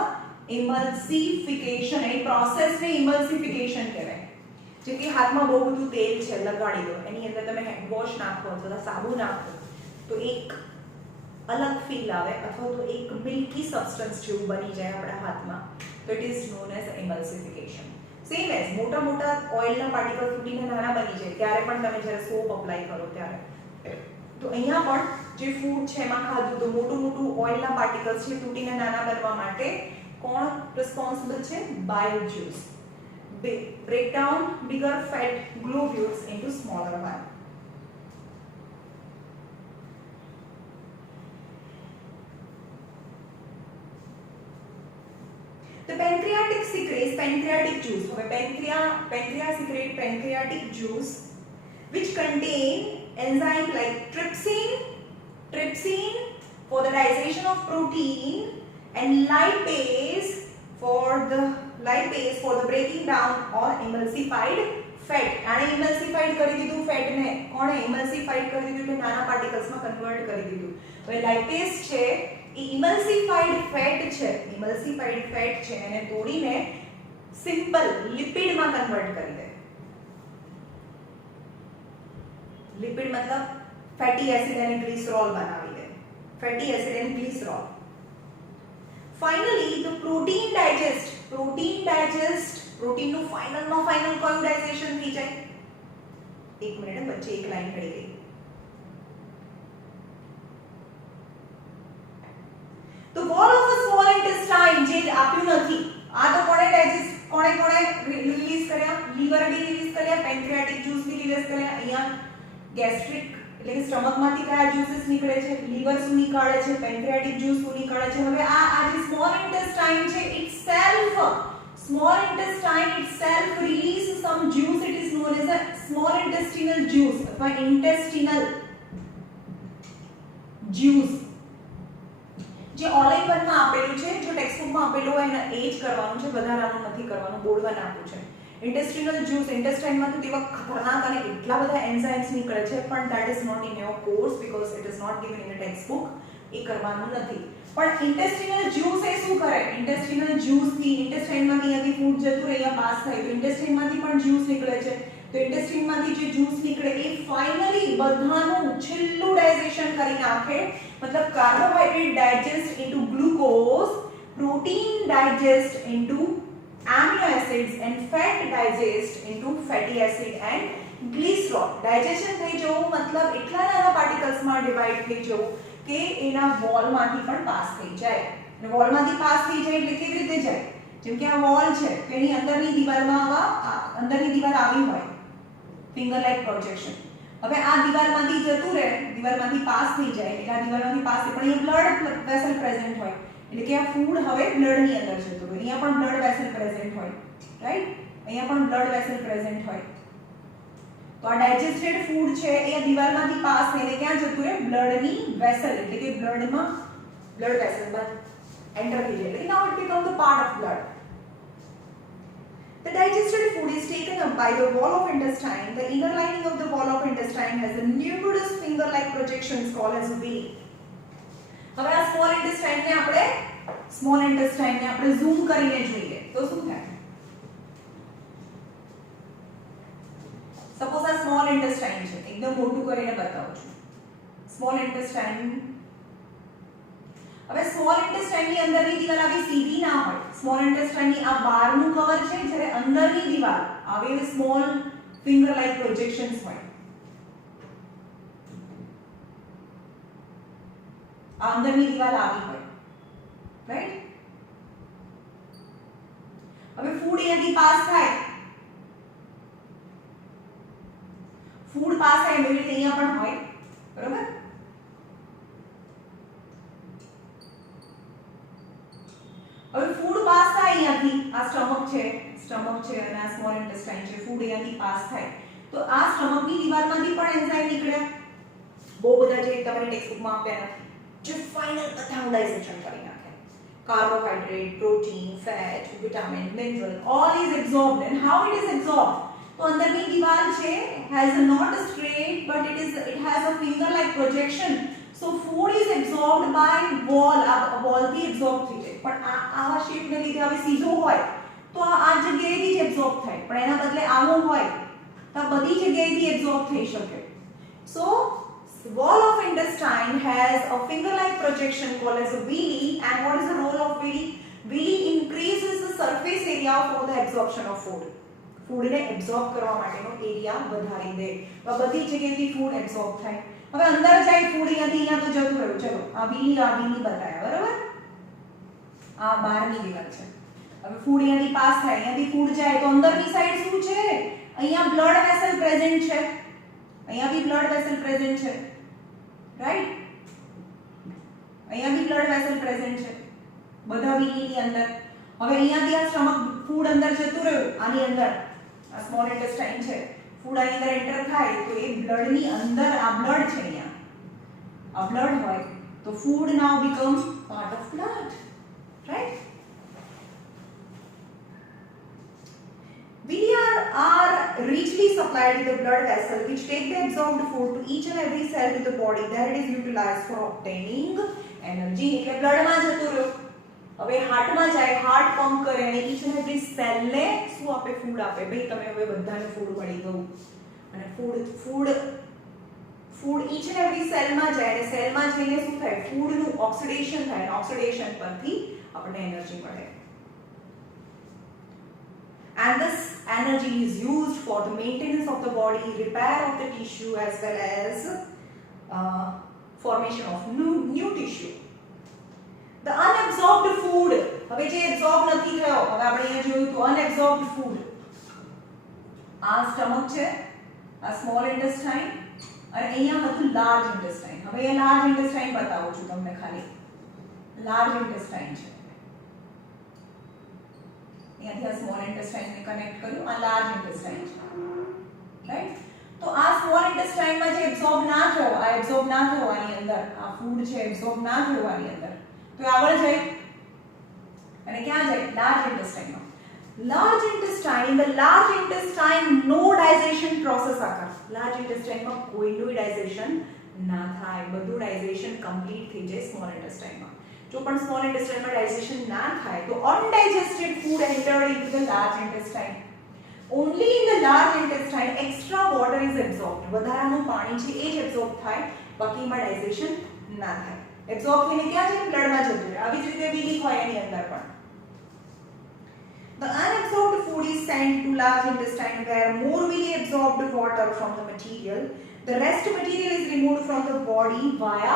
emulsification. A process ને ઇમલ્સિફિકેશન કહેવાય. જે કે હાથમાં બહુ બધું તેલ છે લગાડી દો, એની અંદર તમે હેન્ડ વોશ નાખો અથવા સાબુ નાખો તો એક અલગ ફીલ આવે, અથવા તો એક મિલ્કી સબસ્ટન્સ જેવું બની જાય આપણા હાથમાં, તો it is known as emulsification. Same as મોટા મોટા ઓઇલના પાર્ટિકલ તૂટીને નાના બની જાય ત્યારે પણ તમે જ્યારે સોપ અપ્લાય કરો ત્યારે, તો અહીંયા પણ જે ફૂડ છે એમાં ખાધું તો મોટું મોટું ઓઇલના પાર્ટિકલ્સ છે તૂટીને નાના બનવા માટે કોણ રિસ્પોન્સિબલ છે, બાઇલ juice. break down bigger fat globules into smaller one. The pancreatic secretes pancreatic juice. હવે pancreas secrete pancreatic juice which contain enzyme like trypsin for the digestion of protein, and lipase for the breaking down or emulsified fat. આને emulsified કરી દીધું ફેટ ને, કોણે emulsified કરી દીધું એટલે નાના પાર્ટિકલ્સ માં કન્વર્ટ કરી દીધું. હવે લાઇપેઝ છે એ emulsified fat છે એને તોડીને સિમ્પલ લિપિડ માં કન્વર્ટ કરી દે. લિપિડ મતલબ ફેટી એસિડ અને ગ્લિસરોલ બનાવી દે, ફેટી એસિડ અને glycerol. Finally the protein digest, પ્રોટીનનું ફાઇનલમાં ફાઇનલ કયું ડાયજેશન થઈ જાય, એક મિનિટ વચ્ચે એક લાઈન પડી ગઈ. તો wall of a small intestine જે આપ્યું નથી, આ તો કોણે રિલીઝ કર્યા, લીવર બી રિલીઝ કર્યા, પેન્ક્રિયાટિક જ્યુસ બી રિલીઝ કર્યા. અહીંયા ગેસ્ટ્રિક એટલે કે સ્ટમકમાંથી કયા જ્યુસીસ નીકળે છે, લીવર શું નીકાળે છે, પેન્ક્રિયાટિક જ્યુસ શું નીકાળે છે. હવે આ જે સ્મોલ ઇન્ટેસ્ટાઇન છે itself release some juice, it is known as a small intestinal juice અથવા intestinal juice. જે ઓલ ઇન વન માં આપેલું છે, જો ટેક્સ્ટ બુક માં આપેલું હોય એને એ જ કરવાનું છે, વધારાનું નથી કરવાનું, બોર્ડમાં નાખવું છે. intestinal juice, intestine માં તો તેવા ખતરનાક અને એટલા બધા એન્ઝાઇમ્સ નીકળે છે, પણ that is not in your course because it is not given in a textbook. એ કરવાનું નથી. પણ intestinal juice એ શું કરે, intestinal juice થી intestine માંથી અહીંયાથી ફૂડ જતું રહે, અહીંયા પાસ થાય તો intestine માંથી પણ જ્યુસ નીકળે છે. તો intestine માંથી જે જ્યુસ નીકળે એ ફાઇનલી બધાનું છેલ્લું ડાયજેશન કરી નાખે. મતલબ carbohydrate digest into glucose, protein digest into amino acids, and fat digest into fatty acid and glycerol. Digestion થઈ જવું મતલબ એટલા નાના પાર્ટિકલ્સ માં ડિવાઇડ થઈ જવું કે એના વોલમાંથી પણ પાસ થઈ જાય. અને વોલમાંથી પાસ થઈ જાય એટલે કેવી રીતે જાય? જેમ કે આ વોલ છે તો એની અંદરની દિવાલમાં અંદરની દિવાલ આવી હોય ફિંગર લાઇક પ્રોજેક્શન. હવે આ દિવાલમાંથી જતું રહે, દિવાલમાંથી પાસ થઈ જાય એટલે આ દિવાલમાંથી પાસ થઈ, પણ અહીંયા બ્લડ વેસલ પ્રેઝન્ટ હોય એટલે કે આ ફૂડ હવે બ્લડની અંદર જતું હોય. અહીંયા પણ બ્લડ વેસલ પ્રેઝન્ટ હોય, રાઈટ? અહીંયા પણ બ્લડ વેસલ પ્રેઝન્ટ હોય. તો આ ડાયજેસ્ટેડ ફૂડ છે એ દિવાલમાંથી પાસ થઈને ક્યાં જતું રહે? બ્લડની વેસલ એટલે કે બ્લડમાં બ્લડ વેસલમાં એન્ટર થઈ જાય. Now it becomes a part of blood. The digested food is taken up by the wall of intestine. The inner lining of the wall of intestine has a numerous finger-like projections called as villi. હવે આ સ્મોલ ઇન્ટેસ્ટાઇનને આપણે ઝૂમ કરીને જોઈએ તો શું થાય? સપોઝ આ સ્મોલ ઇન્ટેસ્ટાઇન છે, એકદમ મોટું કરીને બતાવું છું. Small intestine. હવે સ્મોલ ઇન્ટેસ્ટાઇનની અંદરની દિવાલ આવી સીધી ના હોય. સ્મોલ ઇન્ટેસ્ટાઇનની આ બહારનું કવર છે, જ્યારે અંદરની દિવાલ આવી સ્મોલ ફિંગર લાઇક પ્રોજેક્શન્સ હોય. આ અંદરની દિવાલ આવી હોય, રાઈટ? હવે ફૂડ અહીંયાથી પાસ થાય, ફૂડ પાસ થાય એવી રીતે અહીંયા પણ હોય, બરોબર? હવે ફૂડ પાસ થાય અહીંયાથી, આ સ્ટમક છે અને આ સ્મોલ ઇન્ટેસ્ટાઇન છે. ફૂડ અહીંયાથી પાસ થાય તો આ સ્ટમકની દિવાલમાંથી પણ એન્ઝાઇમ નીકળ્યા. બહુ બધા જે તમને ટેક્સ્ટબુકમાં આપ્યા નથી, જે ફાઇનલ બધા ડાયજેશન કરી નાખે. Carbohydrate, protein, fat, vitamin, mineral, all is absorbed. And how it is absorbed? તો અંદરની દિવાલ છે has a not straight but it has a finger like projection. So food is absorbed by wall. આ wall થી absorb થઈ જાય. પણ આવા શેપને લીધે હવે સીધો હોય તો આ જગ્યાએથી જ absorb થાય. પણ એના બદલે આવો હોય તો બધી જગ્યાએથી absorb થઈ શકે. So wall of intestine has a finger like projection called as a villi. And what is the role of villi? Villi increases the surface area for the absorption of food. ફૂડને એબ્સોર્બ કરવા માટેનો એરિયા વધારી દે. તો બધી જગ્યાએથી ફૂડ એબ્સોર્બ થાય. હવે અંદર જાય ફૂડ અહીંયાથી અહીંયા તો જતું રહ્યું. ચલો આ villi બતાયા, બરાબર? આ બહારની દિવાલ છે. હવે ફૂડ અહીંયાથી પાસ થાય, અહીંયાથી ફૂડ જાય તો અંદરની સાઈડ શું છે? અહીંયા બ્લડ વેસલ પ્રેઝન્ટ છે, અહીંયા બી બ્લડ વેસલ પ્રેઝન્ટ છે, રાઈટ? અહીંયા બી બ્લડ વેસલ પ્રેઝન્ટ છે બધા villi ની અંદર. હવે અહીંયાથી આ સ્ટમક ફૂડ અંદર જતું રહ્યું, આની અંદર આ સ્મોલ ઇન્ટેસ્ટાઇન છે, ફૂડ આની અંદર એન્ટર થાય તો એ બ્લડની અંદર આ બ્લડ છે, અહીંયા આ બ્લડ હોય તો food now become part of blood, right? Villi are richly supplied with the blood vessel which take the absorbed food to each and every cell in the body. There it is utilized for obtaining energy. એટલે બ્લડમાં જતું રહ્યું. હવે હાર્ટમાં જાય, હાર્ટ પંપ કરે અને ઈચ એન્ડ એવરી સેલને શું આપે? ફૂડ આપે. ભાઈ તમે હવે બધાને ફૂડ મળી ગયું અને ફૂડ ઈચ એન્ડ એવરી સેલમાં જાય અને સેલમાં જઈને શું થાય? ફૂડનું ઓક્સિડેશન થાય અને ઓક્સિડેશન પરથી આપણને એનર્જી મળે. And this energy is used for the maintenance of the body, repair of the tissue as well as formation of new tissue. The unabsorbed food, હવે જે એબ્સોર્બ નથી થયો, હવે આપણે અહીંયા જોયું તો unabsorbed food. આ સ્ટમક છે, આ સ્મોલ ઇન્ટેસ્ટાઇન અને અહીંયા હતું લાર્જ ઇન્ટેસ્ટાઇન. હવે એ લાર્જ ઇન્ટેસ્ટાઇન બતાવું છું તમને. ખાલી લાર્જ ઇન્ટેસ્ટાઇન છે, અહીંયાથી આ સ્મોલ ઇન્ટેસ્ટાઇનને કનેક્ટ કર્યું, આ લાર્જ ઇન્ટેસ્ટાઇન છે, રાઈટ? તો આ સ્મોલ ઇન્ટેસ્ટાઇનમાં જે એબ્સોર્બ ના થયો, આ એબ્સોર્બ ના થયો આની અંદર, આ ફૂડ છે એબ્સોર્બ ના થયો આની અંદર, તો આગળ જાય અને ક્યાં જાય? લાર્જ ઇન્ટેસ્ટાઇનમાં. Large intestine, in the large intestine no digestion process occur. Large ઇન્ટેસ્ટાઇનમાં કોઈનું ડાયજેશન ના થાય, બધું ડાયજેશન કમ્પ્લીટ થઈ જાય સ્મોલ ઇન્ટેસ્ટાઇનમાં. જો પણ સ્મોલ ઇન્ટેસ્ટાઇનમાં ડાયજેશન ના થાય તો undigested food entered into the large intestine. Only in the large intestine extra water is absorbed. વધારાનું પાણી છે એ જ એબ્સોર્બ થાય, બાકીમાં ડાયજેશન ના થાય. એબ્સોર્બ થઈને ક્યાં જાય? બ્લડમાં જતું રહે. આવી જ રીતે villi હોય એની અંદર પણ. The unabsorbed food is sent to large intestine where more villi absorbed water from the material. The rest material is removed from the body via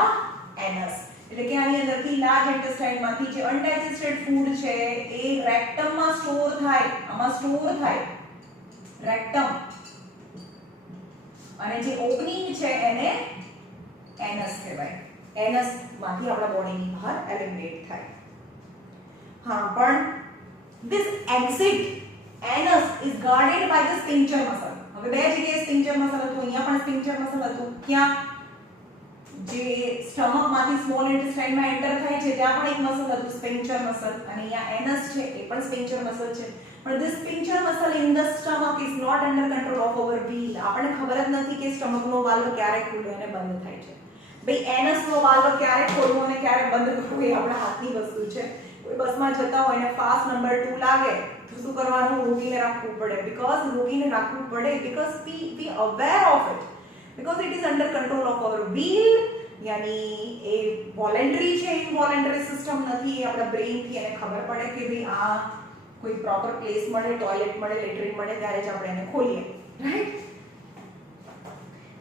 anus. એટલે કે આની અંદરથી લાર્જ ઇન્ટેસ્ટાઇન માંથી જે અનડાઇજેસ્ટેડ ફૂડ છે એ રેક્ટમ માં સ્ટોર થાય, આમાં સ્ટોર થાય રેક્ટમ, અને જે ઓપનિંગ છે એને એનસ કહેવાય. એનસ માંથી આપણા બોડીની બહાર એલિમિનેટ થાય. હા, પણ this exit anus is guarded by the sphincter muscle. હવે બે જગ્યાએ સ્પિન્ચર મસલ હતું, અહીંયા પણ સ્પિન્ચર મસલ હતું. ક્યાં? જે સ્ટમક માંથી સ્મોલ ઇન્ટેસ્ટાઇન માં એન્ટર થાય છે ત્યાં પણ એક મસલ હતું સ્પિન્ચર મસલ, અને અહીંયા એનસ છે એ પણ સ્પિન્ચર મસલ છે. પણ this sphincter muscle in the stomach is not under control of our will. આપણને ખબર જ નથી કે સ્ટમક નો વાલ્વ ક્યારે ખુલે અને બંધ થાય છે. ભાઈ એનસ નો વાલ્વ ક્યારે ખોલવો અને ક્યારે બંધ કરવો એ આપણા હાથની વસ્તુ છે. કોઈ બસમાં જતા હોય ને ફાસ્ટ નંબર 2 લાગે તો શું કરવાનું? રોકીને રાખવું પડે. બીકોઝ રોકીને રાખવું પડે because we aware of it, because it is under control of our will. યાની એ વોલેન્ટરી છે, ઇનવોલેન્ટરી સિસ્ટમ નથી. આપણા બ્રેઇન થી એને ખબર પડે કે ભાઈ આ કોઈ પ્રોપર પ્લેસ મળે, ટોયલેટ મળે, લેટ્રિન મળે ત્યારે જ આપણે એને ખોલીએ, રાઈટ?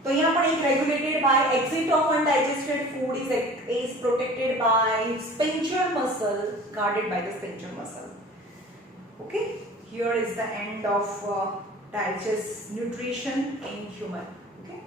તો અહીંયા પણ એક regulated by exit of undigested food is protected by sphincter muscle, guarded by the sphincter muscle. Okay, here is the end of digest nutrition in human. Okay.